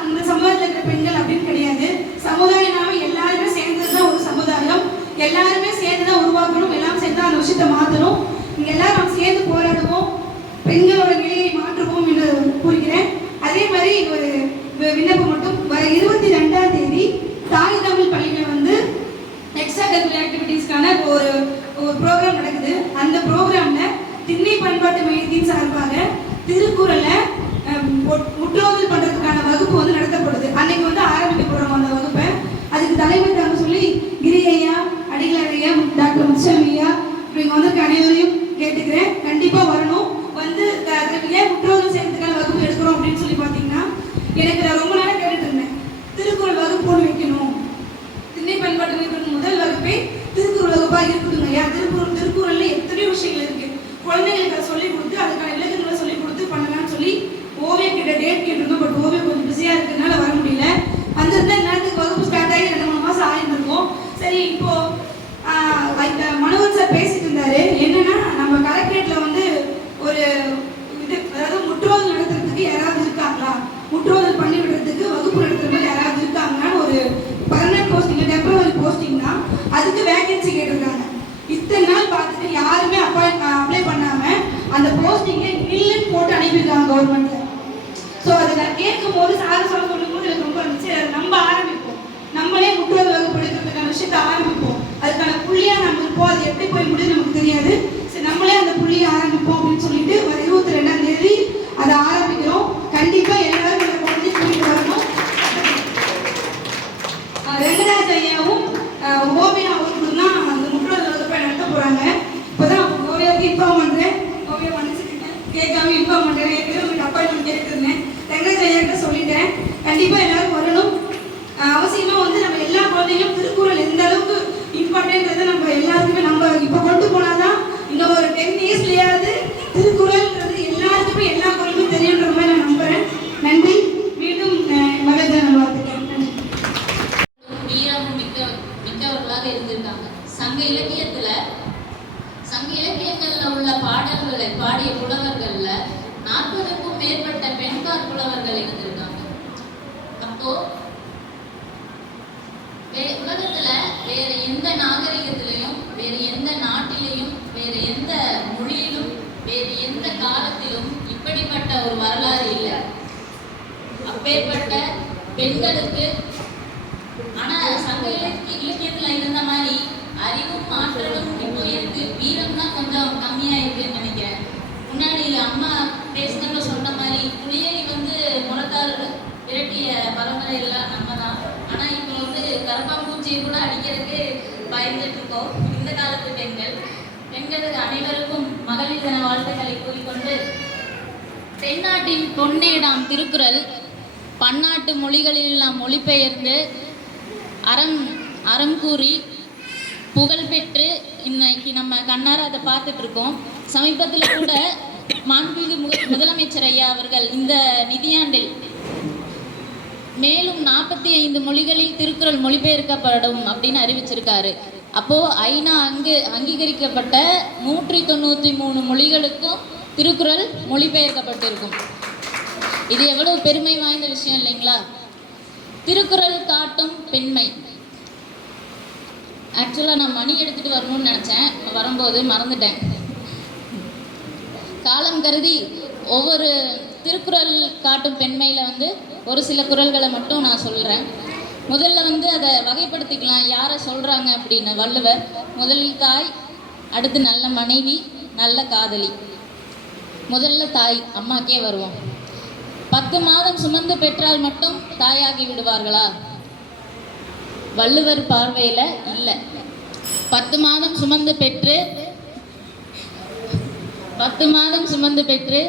இந்த சமுதாயத்தில் இருக்கிற பெண்கள் அப்படின்னு கிடையாது. சமுதாயம்னாவே எல்லாருமே சேர்ந்ததுதான் ஒரு சமுதாயம். எல்லாருமே சேர்ந்து தான் உருவாக்கணும், எல்லாம் சேர்ந்து அந்த விஷயத்தை மாற்றணும். இங்க எல்லாரும் நம்ம சேர்ந்து போராடுவோம், பெண்களோட நிலையை மாற்றுவோம் என்று கூறுகிறேன். அதே மாதிரி ஒரு விண்ணப்பம் மட்டும், வர 22ஆம் தேதி தாய் தமிழ் பள்ளியில் வந்து எக்ஸ்ட்ரா கரிக்குலர் ஆக்டிவிட்டீஸ்க்கான ஒரு ப்ரோக்ராம் நடக்குது. அந்த ப்ரோக்ராமில் திண்ணை பண்பாட்டு மையத்தின் சார்பாக திருக்குறளை முற்றோதல் பண்ணுறதுக்கான வகுப்பு வந்து நடத்தப்படுது. அன்னைக்கு வந்து ஆரம்பிக்க போகிறோம் அந்த வகுப்பை. அதுக்கு தலைமை தாங்க சொல்லி கிரி ஐயா, அடிகளார் ஐயா, டாக்டர் முத்துசாமி ஐயா இவங்க வந்து அனைவரையும் கேட்டுக்கிறேன். கண்டிப்பாக வரணும். வந்து ஏன் முற்றோதல் செய்யறதுக்கான வகுப்பு எடுக்கிறோம் அப்படின்னு சொல்லி பார்த்தீங்கன்னா, எனக்கு நான் ரொம்ப நேரம் கேட்டுட்டு இருந்தேன். திருக்குறள் வகுப்பு ஒன்று வைக்கணும், திண்ணை பண்பாட்டு மையத்தின் முதல் பதினெட்டுல வந்து ஒரு இது, அதாவது முற்றோதல் நடத்துறதுக்கு யாராவது இருக்காங்களா, முற்றோதல் பண்ணி விடுறதுக்கு வகுப்பு நடத்துற மாதிரி யாராவது இருக்காங்களான்னு ஒரு பர்மனன்ட் போஸ்டிங், டெம்பரவரி போஸ்டிங் தான், அதுக்கு வேகன்சி கேட்டிருக்காங்க. இத்தனை நாள் பார்த்துட்டு யாருமே அப்ளை பண்ணாம அந்த போஸ்டிங்கை இல்லைன்னு போட்டு அனுப்பியிருக்காங்க கவர்மெண்ட்ல. ஸோ அதை நான் கேட்கும் போது சொல்லும் போது எனக்கு ரொம்ப இருந்துச்சு. அதை நம்ம ஆரம்பிப்போம், நம்மளே முற்றோதல் வகுப்பு எடுக்கிறதுக்கான விஷயத்தை ஆரம்பிப்போம். அதுக்கான புள்ளியா நம்ம இருப்போம், அது எப்படி போய் முடியுது நமக்கு தெரியாது. சரி, நம்மளே அந்த புள்ளியை ஆரம்பிப்போம் அப்படின்னு சொல்லிட்டு ஒரு 22ஆம் தேதி அதை ஆரம்பிக்கிறோம். கண்டிப்பா எல்லாரும் இந்த குழந்தைய கூட்டிட்டு வரணும். ரங்கராஜ் ஐயாவும் ஓவியா அவர்களும் தான் அந்த முற்றோதல் வகுப்பை நடத்த போறாங்க. இப்போதான் ஓவியாவுக்கு இன்ஃபார்ம் பண்றேன். ஓவியா மன்னிச்சுக்கிங்க, கேட்காம இன்ஃபார்ம் பண்றேன். ஏற்கனவே உங்களுக்கு அப்பாயின்மெண்ட் கேட்டுருந்தேன், ரங்கராஜ் ஐயாக்கிட்ட சொல்லிட்டேன். கண்டிப்பா எல்லாரும் வரணும். அவசியமா வந்து நம்ம எல்லா குழந்தைங்களும் திருக்குறள் எந்த அளவுக்கு இம்பார்ட்டன்ட்ன்றதை நம்ம எல்லாருக்குமே நம்ம இப்போ கொண்டு போனாதான் இன்னும் ஒரு 10 இயர்ஸ்லயாவது திருக்குறள்ன்றது எல்லாருக்குமே எல்லா குரலுமே தெரியுன்ற மாதிரி நான் நம்புறேன். நன்றி. மீண்டும் மகளிர் நல்வாழ்த்துக்கள். நன்றி. வீரமும் மிக்கவர்களாக இருந்திருக்காங்க. சங்க இலக்கியங்கள்ல உள்ள பாடல்களை பாடிய புலவர்கள்ல 40க்கும் மேற்பட்ட பெண்பார் புலவர்கள் இருந்திருக்காங்க. அப்போ உலகத்துல வேற எந்த நாகரிகத்திலையும், வேற எந்த நாட்டிலையும், வேற எந்த மொழியிலும், வேற எந்த காலத்திலும் இப்படிப்பட்ட ஒரு வரலாறு இல்லை. அப்பேற்பட்ட பெண்களுக்கு ஆனா சங்க இலக்கியத்துல இருந்த மாதிரி அறிவும் ஆற்றலும் இப்போ இருக்கு, வீரம் தான் கொஞ்சம் கம்மியா இருக்குன்னு நினைக்கிறேன். முன்னாடி அம்மா பேசுனவங்க சொன்ன மாதிரி புலியை வந்து முரத்தால் விரட்டிய பரம்பரை எல்லாம் நம்ம தான். ஆனா இப்போ வந்து கரப்பாம்பூச்சியை கூட அடிக்கிறதுக்கு பயந்துட்டு இருக்கோம் இந்த காலத்து பெண்களுக்கு அனைவருக்கும் மகளிர் தின வாழ்த்துக்களை கூறிக்கொண்டு, தென்னாட்டின் பொன்னேடாம் திருக்குறள் பன்னாட்டு மொழிகளிலெல்லாம் மொழிபெயர்ந்து அறம் கூறி புகழ்பெற்று இன்னைக்கு நம்ம கண்ணார அதை பார்த்துட்டு இருக்கோம். சமீபத்தில் கூட மாண்புமிகு முதலமைச்சர் ஐயா அவர்கள் இந்த நிதியாண்டில் மேலும் 45 மொழிகளில் திருக்குறள் மொழிபெயர்க்கப்படும் அப்படின்னு அறிவிச்சிருக்காரு. அப்போ ஐநா அங்கீகரிக்கப்பட்ட 193 மொழிகளுக்கும் திருக்குறள் மொழிபெயர்க்கப்பட்டிருக்கும். இது எவ்வளவு பெருமை வாய்ந்த விஷயம் இல்லைங்களா? திருக்குறள் காட்டும் பெண்மை. ஆக்சுவலாக நான் மணி எடுத்துகிட்டு வரணும்னு நினச்சேன், வரும்போது மறந்துட்டேன். காலம் கருதி ஒவ்வொரு திருக்குறள் காட்டும் பெண்மையில் வந்து ஒரு சில குறள்களை மட்டும் நான் சொல்கிறேன். முதல்ல வந்து அதை வகைப்படுத்திக்கலாம், யாரை சொல்கிறாங்க அப்படின்னு. வள்ளுவர் முதலில் தாய், அடுத்து நல்ல மனைவி, நல்ல காதலி. முதல்ல தாய், அம்மாக்கே வருவோம். 10 மாதம் சுமந்து பெற்றால் மட்டும் தாயாகி விடுவார்களா? வள்ளுவர் பார்வையில் இல்லை. 10 மாதம் சுமந்து பெற்று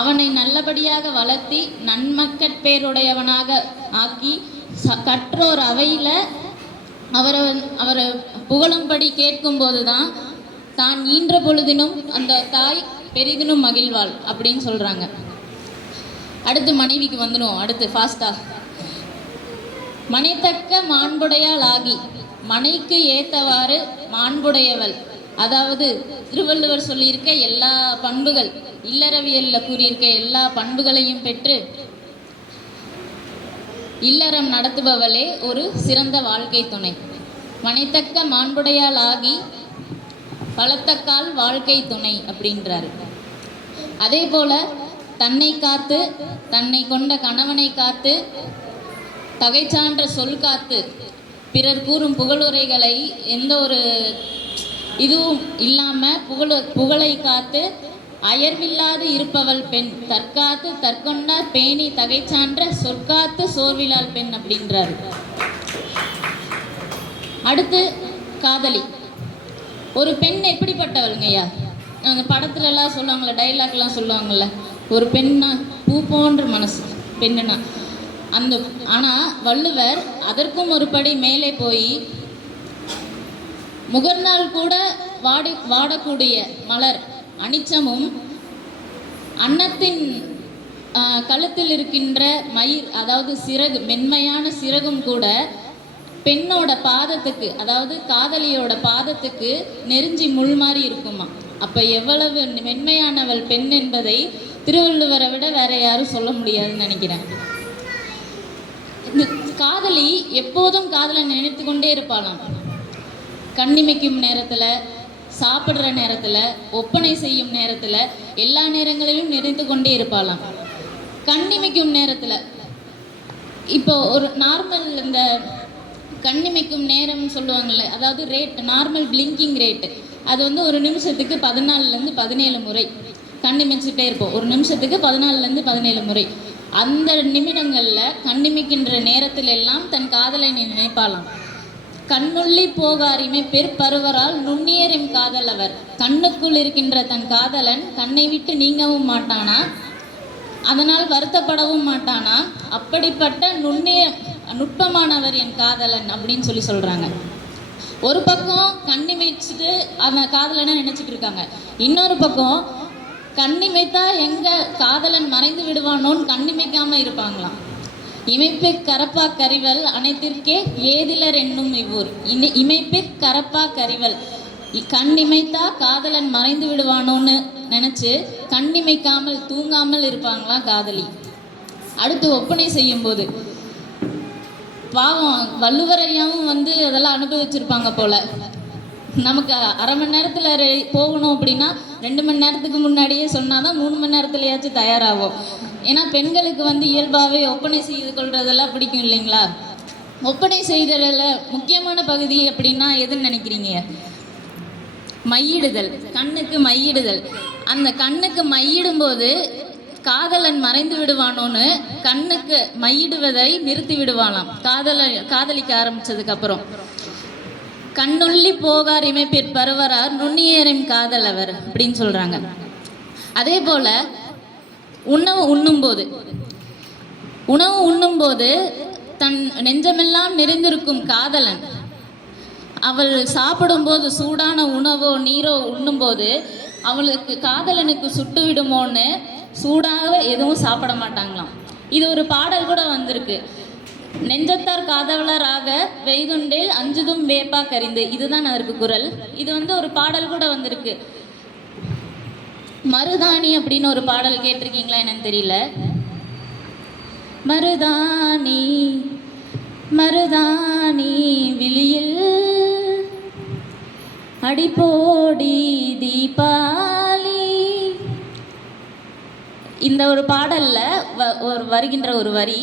அவனை நல்லபடியாக வளர்த்தி நன்மக்கட்பேருடையவனாக ஆக்கி கற்றோர் அவையில் அவரை புகழும்படி கேட்கும்போது தான் ஈன்ற பொழுதினும் அந்த தாய் பெரிதினும் மகிழ்வாள் அப்படின்னு சொல்கிறாங்க. அடுத்து மனைவிக்கு வந்துடும். அடுத்து ஃபாஸ்டா, மனைத்தக்க மாண்புடையாள் ஆகி மனைக்கு ஏத்தவாறு மாண்புடையவள். அதாவது திருவள்ளுவர் சொல்லியிருக்க எல்லா பண்புகள், இல்லறவியல்ல கூறியிருக்க எல்லா பண்புகளையும் பெற்று இல்லறம் நடத்துபவளே ஒரு சிறந்த வாழ்க்கை துணை. மனைத்தக்க மாண்புடையாள் ஆகி பலத்தக்கால் வாழ்க்கை துணை அப்படின்றாரு. அதே போல தன்னை காத்து, தன்னை கொண்ட கணவனை காத்து, தகைச்சான்ற சொல் காத்து, பிறர் கூறும் புகழுரைகளை எந்த ஒரு இதுவும் இல்லாமல் புகழை காத்து அயர்வில்லாது இருப்பவள் பெண். தற்காத்து தற்கொண்டார் பேணி தகைச்சான்ற சொற்காத்து சோர்விலாள் பெண் அப்படின்றாரு. அடுத்து காதலி. ஒரு பெண் எப்படிப்பட்டவளுங்கய்யா? அந்த படத்துலலாம் சொல்லுவாங்கள்ல, டைலாக்லாம் சொல்லுவாங்கள்ல, ஒரு பெண்ணா பூ போன்ற மனசு பெண்ணுனா அந்த. ஆனால் வள்ளுவர் அதற்கும் ஒரு படி மேலே போய் முகர்ந்தால் கூட வாடக்கூடிய மலர் அனிச்சமும் அன்னத்தின் கழுத்தில் இருக்கின்ற மயிர், அதாவது சிறகு, மென்மையான சிறகும் கூட பெண்ணோட பாதத்துக்கு, அதாவது காதலியோட பாதத்துக்கு நெருஞ்சி முள் மாதிரி இருக்குமா. அப்போ எவ்வளவு மென்மையானவள் பெண் என்பதை திருவள்ளுவரை விட வேற யாரும் சொல்ல முடியாதுன்னு நினைக்கிறேன். இந்த காதலி எப்போதும் காதலை நினைத்து கொண்டே இருப்பாளாம். கண்ணிமைக்கும் நேரத்தில், சாப்பிட்ற நேரத்தில், ஒப்பனை செய்யும் நேரத்தில், எல்லா நேரங்களிலும் நினைத்து கொண்டே இருப்பாளாம். கண்ணிமைக்கும் நேரத்தில் இப்போ ஒரு நார்மல் இந்த கண்ணிமைக்கும் நேரம் சொல்லுவாங்கள்ல, அதாவது ரேட், நார்மல் பிளிங்கிங் ரேட்டு, அது வந்து ஒரு நிமிஷத்துக்கு 14லேருந்து 17 முறை கண்ணிமைச்சிட்டே இருப்போம். ஒரு நிமிஷத்துக்கு 14லேருந்து 17 முறை. அந்த நிமிடங்களில் கண்ணிமைக்கின்ற நேரத்தில் எல்லாம் தன் காதலை நினைப்பாளாம். கண்ணுள்ளி போகாரிமை பெருப்பருவரால் நுண்ணியரும் காதலவர். கண்ணுக்குள் இருக்கின்ற தன் காதலன் கண்ணை விட்டு நீங்கவும் மாட்டானா, அதனால் வருத்தப்படவும் மாட்டானா. அப்படிப்பட்ட நுட்பமானவர் என் காதலன் அப்படின்னு சொல்கிறாங்க. ஒரு பக்கம் கண்ணிமைச்சிட்டு அவன் காதலனை நினச்சிட்டு இருக்காங்க. இன்னொரு பக்கம் கண்ணிமைத்தா எங்கள் காதலன் மறைந்து விடுவானோன்னு கண்ணிமைக்காமல் இருப்பாங்களாம். இமைப்பு கரப்பா கரிவல் அனைத்திற்கே ஏதிலர் என்னும் இவ்வூர். இமைப்பு கரப்பா கரிவல், கண்ணிமைத்தா காதலன் மறைந்து விடுவானோன்னு நினச்சி கண்ணிமைக்காமல் தூங்காமல் இருப்பாங்களாம் காதலி. அடுத்து ஒப்பனை செய்யும்போது பாவம் வள்ளுவரையாவும் வந்து அதெல்லாம் அனுபவிச்சிருப்பாங்க போல. நமக்கு அரை மணி நேரத்தில் போகணும் அப்படின்னா 2 மணி நேரத்துக்கு முன்னாடியே சொன்னால் தான் 3 மணி நேரத்துலையாச்சும் தயாராகும். ஏன்னா பெண்களுக்கு வந்து இயல்பாகவே ஒப்பனை செய்து கொள்றதெல்லாம் பிடிக்கும் இல்லைங்களா. ஒப்பனை செய்ததில் முக்கியமான பகுதி அப்படின்னா எதுன்னு நினைக்கிறீங்க? மையிடுதல், கண்ணுக்கு மையிடுதல். அந்த கண்ணுக்கு மையிடும்போது காதலன் மறைந்து விடுவானோன்னு கண்ணுக்கு மையிடுவதை நிறுத்தி விடுவானாம். காதலிக்க ஆரம்பிச்சதுக்கப்புறம் கண்ணுள்ளி போகார் இமைப்பிற் பருவரார் நுண்ணியரும் காதலவர் அப்படின்னு சொல்கிறாங்க. அதே போல் உணவு உண்ணும்போது தன் நெஞ்சமெல்லாம் நிறைந்திருக்கும் காதலன் அவள் சாப்பிடும்போது சூடான உணவோ நீரோ உண்ணும்போது அவளுக்கு காதலனுக்கு சுட்டு விடுமோன்னு சூடாக எதுவும் சாப்பிட மாட்டாங்களாம். இது ஒரு பாடல் கூட வந்திருக்கு. நெஞ்சத்தார் காதலராக வெய்துண்டேல் அஞ்சுதும் வேப்பா கரிந்து, இதுதான் அதற்கு குரல். இது வந்து ஒரு பாடல் கூட வந்திருக்கு. மருதாணி அப்படின்னு ஒரு பாடல் கேட்டிருக்கீங்களா என்னன்னு தெரியல. மருதாணி மருதாணி விழியில் அடிப்போடி தீபாவளி, இந்த ஒரு பாடல்ல வருகின்ற ஒரு வரி,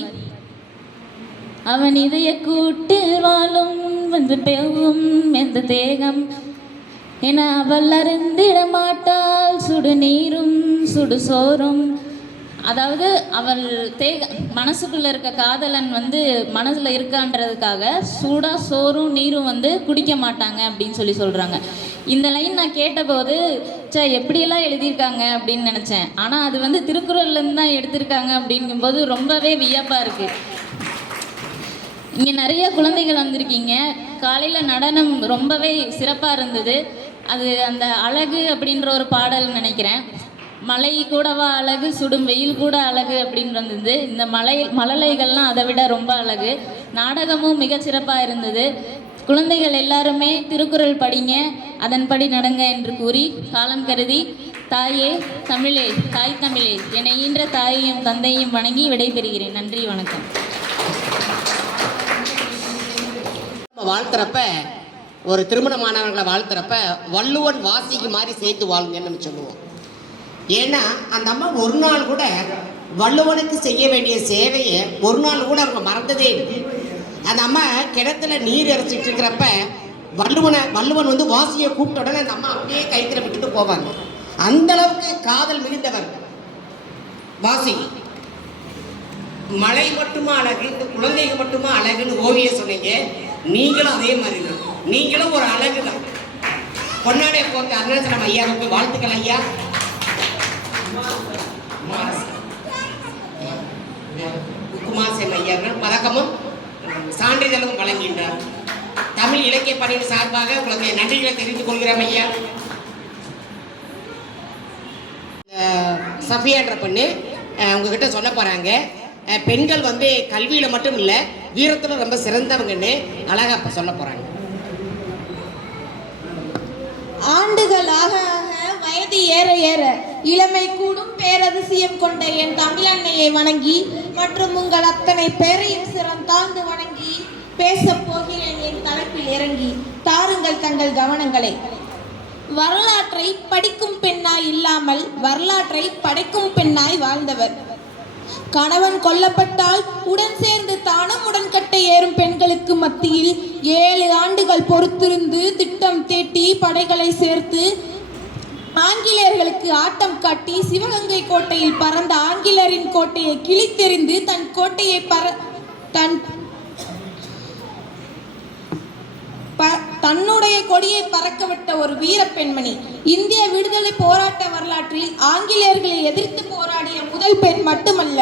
அவன் இதய கூட்டில் வாழும் வந்து பெவும் எந்த தேகம் என அவள் அறிந்திட மாட்டாள் சுடு நீரும் சுடு சோறும். அதாவது அவள் மனசுக்குள்ளே இருக்க காதலன் வந்து மனசில் இருக்கான்றதுக்காக சூடாக சோறும் நீரும் வந்து குடிக்க மாட்டாங்க அப்படின்னு சொல்கிறாங்க. இந்த லைன் நான் கேட்டபோது எப்படியெல்லாம் எழுதியிருக்காங்க அப்படின்னு நினச்சேன். ஆனால் அது வந்து திருக்குறள்லேருந்து தான் எடுத்திருக்காங்க அப்படிங்கும்போது ரொம்பவே வியப்பாக இருக்குது. இங்கே நிறைய குழந்தைகள் வந்திருக்கீங்க. காலையில் நடனம் ரொம்பவே சிறப்பாக இருந்தது. அது அந்த அழகு அப்படின்ற ஒரு பாடல் நினைக்கிறேன். மழை கூடவா அழகு, சுடும் வெயில் கூட அழகு அப்படின்னு இருந்தது. இந்த மழலைகள்லாம் அதை விட ரொம்ப அழகு. நாடகமும் மிக சிறப்பாக இருந்தது. குழந்தைகள் எல்லாருமே திருக்குறள் படிங்க, அதன்படி நடங்க என்று கூறி காலம் கருதி தாயே தமிழே, தாய் தமிழே, என்னை ஈன்ற தாயையும் தந்தையும் வணங்கி விடைபெறுகிறேன். நன்றி, வணக்கம். வாழ்த்துறப்ப ஒரு திருமணமானவர்களை வாழ்த்துறப்ப வள்ளுவன் வாசிக்கு மாதிரி சேர்த்து வாழுங்கன்னு சொல்லுவோம். ஏன்னா அந்த அம்மா ஒரு நாள் கூட வள்ளுவனுக்கு செய்ய வேண்டிய சேவையை ஒரு நாள் கூட அவங்க மறந்ததே இல்லை. அந்த அம்மா கிணத்துல நீர் இறைச்சிட்டு இருக்கிறப்ப வள்ளுவன் வந்து வாசியை கூப்பிட்ட உடனே அந்த அம்மா அப்படியே கைத்தில் விட்டுட்டு போவாங்க. அந்த அளவுக்கு காதல் மிகுந்தவர் வாசி. மழை மட்டுமா அழகு, இந்த குழந்தைங்க மட்டுமா அழகுன்னு ஓவியம் சொன்னீங்க. நீங்களும் அதே மாதிரி தான், நீங்களும் ஒரு அழகு தான். பொன்னாடைய போக்கு அருணாச்சலம் ஐயாவுக்கு வாழ்த்துக்கள் ஐயா. குமாரசேன் ஐயார்கள் பதக்கமும் சான்றிதழும் வழங்குகின்றார். தமிழ் இலக்கிய பணியின் சார்பாக உங்களுடைய நன்றிகளை தெரிவித்துக் கொள்கிறோம் ஐயா. சஃபியான்ற பொண்ணு உங்ககிட்ட சொல்ல போறாங்க. பெண்கள் வந்து கல்வியில மட்டும் இல்லை, வீரத்துல ரொம்ப சிறந்தவங்கன்னு அழகா சொல்ல போறாங்க. ஆண்டுகளாக வயது ஏற ஏற இளமை கூடும் பேரதிசயம் கொண்ட என் தமிழ் அன்னையை வணங்கி மற்றும் உங்கள் அத்தனை பேரையும் சிரம் தாழ்ந்து வணங்கி பேசப் போகிறேன். என் தலைப்பில் இறங்கி தாருங்கள் தங்கள் கவனங்களை. வரலாற்றை படிக்கும் பெண்ணாய் இல்லாமல் வரலாற்றை படைக்கும் பெண்ணாய் வாழ்ந்தவர். கணவன் கொல்லப்பட்டால் உடன் சேர்ந்து தானும் உடன்கட்டை ஏறும் பெண்களுக்கு மத்தியில் 7 ஆண்டுகள் பொறுத்திருந்து திட்டம் தீட்டி படைகளை சேர்த்து ஆங்கிலேயர்களுக்கு ஆட்டம் காட்டி சிவகங்கை கோட்டையில் பறந்த ஆங்கிலேயரின் கோட்டையை கிழித்தெறிந்து தன் கோட்டையை தன்னுடைய கொடியை பறக்கவிட்ட ஒரு வீர பெண்மணி. இந்திய விடுதலை போராட்ட வரலாற்றில் ஆங்கிலேயர்களை எதிர்த்து போராடிய முதல் பெண் மட்டுமல்ல,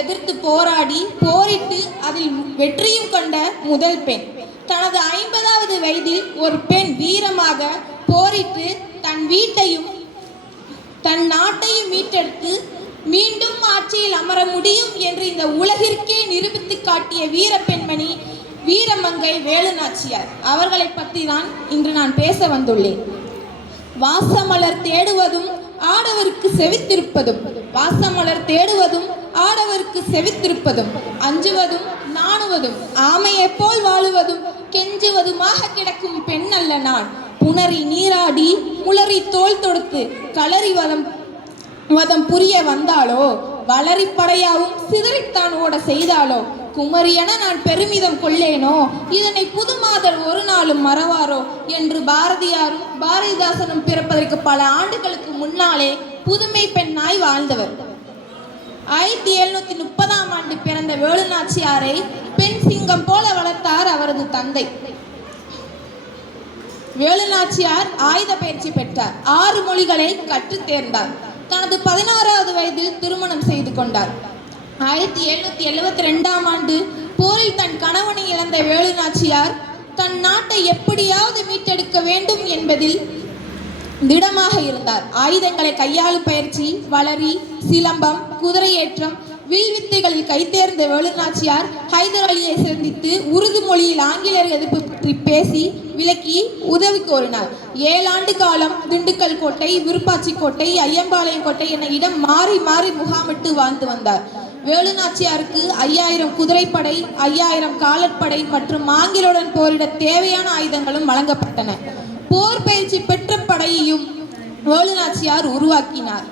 எதிர்த்து போராடி போரிட்டு அதில் வெற்றியும் கொண்ட முதல் பெண். தனது 50வது வயதில் ஒரு பெண் வீரமாக போரிட்டு தன் வீட்டையும் தன் நாட்டையும் மீட்டெடுத்து மீண்டும் ஆட்சியில் அமர முடியும் என்று இந்த உலகிற்கே நிரூபித்து காட்டிய வீர பெண்மணி வீரமங்கை வேலுநாச்சியார் அவர்களை பற்றி தான் இன்று நான் பேச வந்துள்ளேன். வாசமலர் தேடுவதும் ஆடவருக்கு செவித்திருப்பதும், வாசமலர் தேடுவதும் ஆடவருக்கு செவித்திருப்பதும், அஞ்சுவதும் நாணுவதும் ஆமையைப் போல் வாழுவதும் கெஞ்சுவதுமாக கிடக்கும் பெண் அல்ல நான். புணரி நீராடி முளரி தோல் தொடுத்து களரி வதம் புரிய வந்தாலோ, வளரி படையாவும் சிதறித்தான் ஓட செய்தாலோ, குமரியென நான் பெருமிதம் கொள்ளேனோ, இதனை புதுமாதர் ஒரு நாளும் மறவாரோ என்று பாரதியாரும் பாரதிதாசனும் பிறப்பதற்கு பல ஆண்டுகளுக்கு முன்னாலே புதுமை பெண்ணாய் வாழ்ந்தவர். 1730ஆம் ஆண்டு பிறந்த வேலுநாச்சியாரை பெண் சிங்கம் போல வளர்த்தார் அவரது தந்தை. வேலுநாச்சியார் ஆயுத பயிற்சி பெற்றார். 6 மொழிகளை கற்றுத் தேர்ந்தார். தனது 16வது வயதில் திருமணம் செய்து கொண்டார். 1772ஆம் ஆண்டு போரில் தன் கணவனை இழந்த வேலுநாச்சியார் தன் நாட்டை எப்படியாவது மீட்டெடுக்க வேண்டும் என்பதில் திடமாக இருந்தார். ஆயுதங்களை கையாளும் பயிற்சி, வளரி, சிலம்பம், குதிரையேற்றம், வில்வித்தைகளில் கைதேர்ந்த வேலுநாச்சியார் ஹைதர் அலியை சந்தித்து உருது மொழியில் ஆங்கிலேயர் எதிர்ப்பு பற்றி பேசி விளக்கி உதவி கோரினார். 7 ஆண்டு காலம் திண்டுக்கல் கோட்டை, விருப்பாச்சி கோட்டை, ஐயம்பாளையம் கோட்டை என இடம் மாறி மாறி முகாமிட்டு வாழ்ந்து வந்தார். வேலுநாச்சியாருக்கு 5000 குதிரைப்படை, 5000 காலற்படை மற்றும் ஆங்கிலேயருடன் போரிட தேவையான ஆயுதங்களும் வழங்கப்பட்டன. போர் பயிற்சி பெற்ற படையையும் வேலுநாச்சியார் உருவாக்கினார்.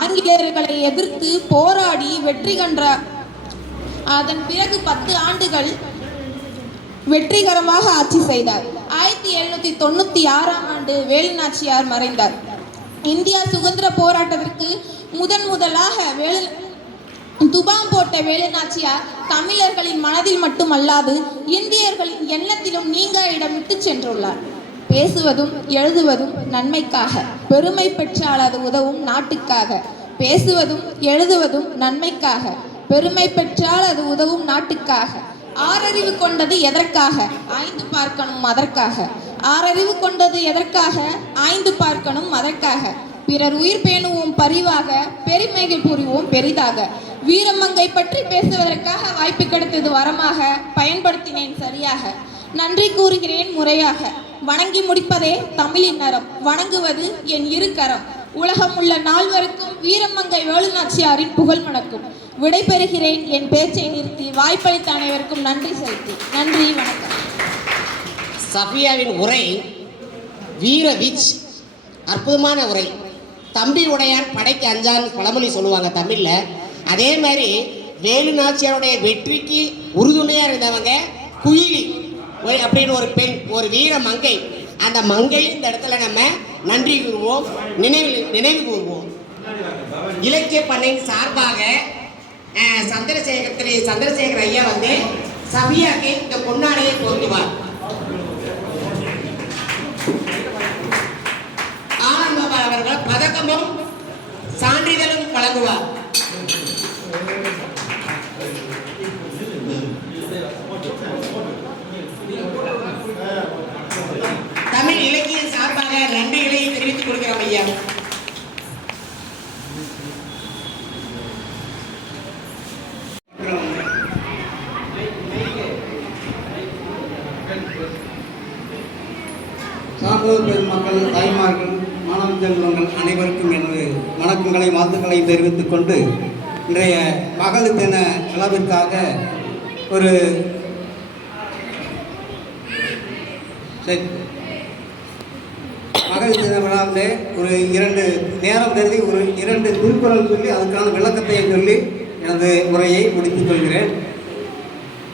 ஆங்கிலேயர்களை எதிர்த்து போராடி வெற்றி கண்டார். அதன் பிறகு 10 ஆண்டுகள் வெற்றிகரமாக ஆட்சி செய்தார். 1796ஆம் ஆண்டு வேலுநாச்சியார் மறைந்தார். இந்தியா சுதந்திர போராட்டத்திற்கு முதலாக துபாம் போட்ட வேலுநாச்சியார் தமிழர்களின் மனதில் மட்டுமல்லாது இந்தியர்களின் எண்ணத்திலும் நீங்கா இடமிட்டு சென்றுள்ளார். பேசுவதும் எழுதுவதும் நன்மைக்காக, பெருமை பெற்றால் அது உதவும் நாட்டுக்காக. பேசுவதும் எழுதுவதும் நன்மைக்காக, பெருமை பெற்றால் அது உதவும் நாட்டுக்காக. ஆறறிவு கொண்டது எதற்காக? ஆய்ந்து பார்க்கணும் அதற்காக. ஆறறிவு கொண்டது எதற்காக? ஆய்ந்து பார்க்கணும் அதற்காக. பிறர் உயிர் பேணுவோம் பரிவாக, பெருமைகள் புரிவோம் பெரிதாக. வீரமங்கை பற்றி பேசுவதற்காக வாய்ப்பு கிடைத்தது வரமாக, பயன்படுத்தினேன் சரியாக. நன்றி கூறுகிறேன் முறையாக. வணங்கி முடிப்பதே தமிழின் நரம், வணங்குவது என் இரு கரம். உலகம் உள்ள நால்வருக்கும் வீரமங்கை வேலுநாச்சியாரின் புகழ் மணக்கும். விடைபெறுகிறேன் என் பேச்சை நிறுத்தி. வாய்ப்பளித்த அனைவருக்கும் நன்றி செலுத்தி. நன்றி, வணக்கம். சஃபியாவின் உரை வீர வீச், அற்புதமான உரை. தம்பி உடையார் படைக்கு அஞ்சான்னு பழமொழி சொல்லுவாங்க தமிழில். அதே மாதிரி வேலுநாச்சியாருடைய வெற்றிக்கு உறுதுணையாக இருந்தவங்க குயிலி அப்படின்னு ஒரு பெண், ஒரு வீர மங்கை. அந்த மங்கை இந்த இடத்துல நம்ம நன்றி கூறுவோம், நினைவு கூறுவோம். இலக்கிய பண்ணையின் சார்பாக சந்திரசேகர் ஐயா வந்து சபியாக்கு இந்த பொன்னாடையை பொருத்துவார். ஆனந்த் அவர்கள் பதக்கமும் சான்றிதழும் வழங்குவார். தமிழ் இலக்கிய சார்பாக நன்றிகளை தெரிவித்துக் கொள்கிறோம் ஐயா. சான்றோர் பெருமக்கள், தாய்மார்கள், மாணவ செல்வங்கள் அனைவருக்கும் எனது வணக்கங்களை வாழ்த்துக்களை தெரிவித்துக் கொண்டு இன்றைய மகளிர் தின விழாவிற்காக ஒரு மகளிர் தின விழாவிலே ஒரு 2 நேரம் கருதி ஒரு 2 திருக்குறள் சொல்லி அதுக்கான விளக்கத்தை சொல்லி எனது உரையை முடித்துக் கொள்கிறேன்.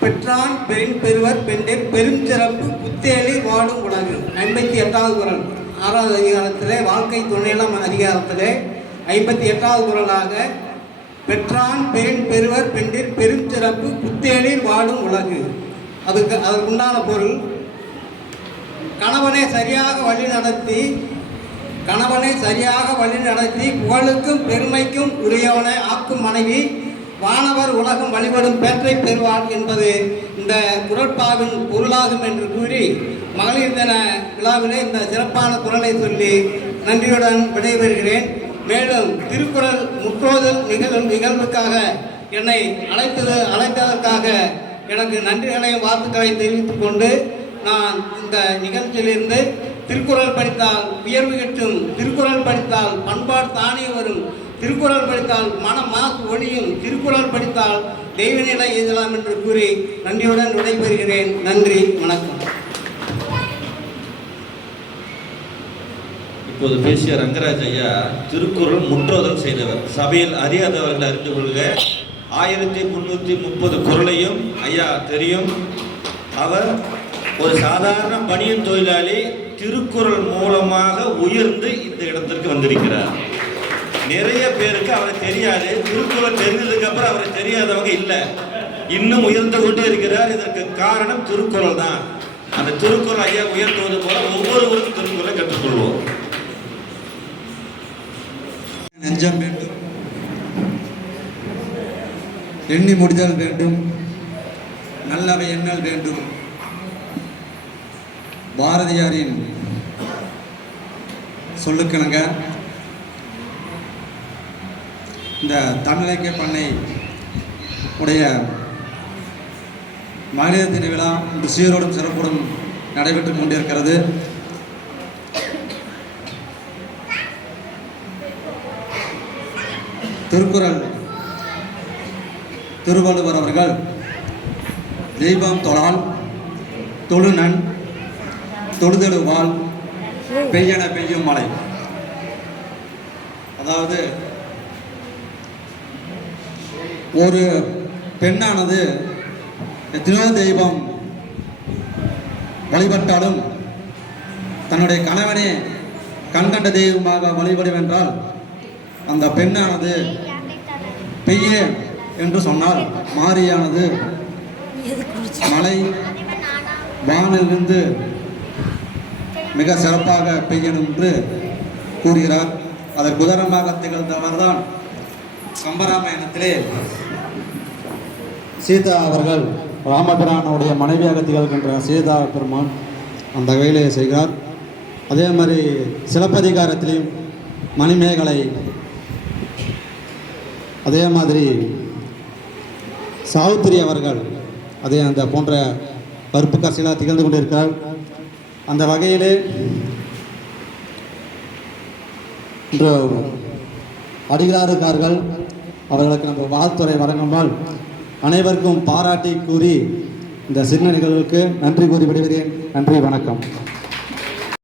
பெற்றான் பெண் பெறுவர் பெண்டிர் பெரும் சிறப்பு புத்தேளி வாடும் உலகு. 58வது குறள் 6வது அதிகாரத்திலே வாழ்க்கை துணையிடம் அதிகாரத்திலே 58வது குறளாக பெற்றான் பெண் பெறுவர் பெண்டிர் பெரும் சிறப்பு புத்தேளில் வாடும் உலகு. அதற்குண்டான பொருள், கணவனை சரியாக வழி நடத்தி புகழுக்கும் பெருமைக்கும் உரியவனை ஆக்கும் மனைவி வானவர் உலகம் வழிபடும் பேற்றை பெறுவார் என்பது இந்த குறட்பாவின் பொருளாகும் என்று கூறி மகளிர் தின விழாவிலே இந்த சிறப்பான குறளை சொல்லி நன்றியுடன் விடைபெறுகிறேன். மேலும் திருக்குறள் முற்றோதல் நிகழ்வுக்காக என்னை அழைத்ததற்காக எனக்கு நன்றிகளையும் வாழ்த்துக்களையும் தெரிவித்துக் கொண்டு நான் இந்த நிகழ்ச்சியிலிருந்து திருக்குறள் படித்தால் உயர்வு கிட்டும், திருக்குறள் படித்தால் பண்பாடு தானே வரும், திருக்குறள் படித்தால் மனம் மாசு ஒழியும், திருக்குறள் படித்தால் தெய்வ நிலை எய்தலாம் என்று கூறி நன்றியுடன் விடைபெறுகிறேன். நன்றி, வணக்கம். இப்போது பேசிய ரங்கராஜ் ஐயா திருக்குறள் முற்றோதல் செய்தவர். சபையில் அறியாதவர்கள் அறிந்து கொள்க, 1330 குறளையும் ஐயா தெரியும். அவர் ஒரு சாதாரண பணியின் தொழிலாளி, திருக்குறள் மூலமாக உயர்ந்து இந்த இடத்திற்கு வந்திருக்கிறார். நிறைய பேருக்கு அவரை தெரியாது. திருக்குறள் தெரிஞ்சதுக்கு அப்புறம் அவரை தெரியாதவங்க இல்லை, இன்னும் உயர்ந்து கொண்டே இருக்கிறார். இதற்கு காரணம் திருக்குறள் தான். அந்த திருக்குறள் ஐயா உயர்த்துவது போல ஒவ்வொருவரும் திருக்குறளை கற்றுக்கொள்வோம். நெஞ்சம் வேண்டும், எண்ணி முடிதல் வேண்டும், நல்லவை எண்ணல் வேண்டும். பாரதியாரின் சொல்லுக்கிணங்க இந்த தமிழிலக்கிய பண்ணை உடைய மகளிர் தின விழா இன்று சீரோடும் சிறப்போடும் நடைபெற்றுக் கொண்டிருக்கிறது. திருக்குறள் திருவள்ளுவர் அவர்கள் தெய்வம் தொழால் தொழுநன் தொழுதெழுவால் பெய்யன பெய்யும் மழை. அதாவது ஒரு பெண்ணானது எத்தனையோ தெய்வம் வழிபட்டாலும் தன்னுடைய கணவனே கண்கண்ட தெய்வமாக வழிபடுவென்றால் அந்த பெண்ணானது பெய்ய என்று சொன்னால் மாரியானது மழை வானிலிருந்து மிக சிறப்பாக பெய்யணும் என்று கூறுகிறார். அதற்கு உதாரணமாக திகழ்ந்தவர் தான் கம்பராமாயணத்திலே சீதா அவர்கள் ராமபிரானுடைய மனைவியாக திகழ்கின்ற சீதா பெருமான் அந்த வேலையை செய்கிறார். அதே மாதிரி சிலப்பதிகாரத்திலையும் மணிமேகலை, அதே மாதிரி சாவித்திரி அவர்கள் அந்த போன்ற கருப்பு கசிலாக திகழ்ந்து கொண்டிருக்கிறார். அந்த வகையிலே இன்று அடிகளாருக்கார்கள் அவர்களுக்கு நம்ம வாழ்த்துறை வழங்குமால் அனைவருக்கும் பாராட்டி கூறி இந்த சின்ன நிகழ்வுக்கு நன்றி கூறி விடுகிறேன். நன்றி, வணக்கம்.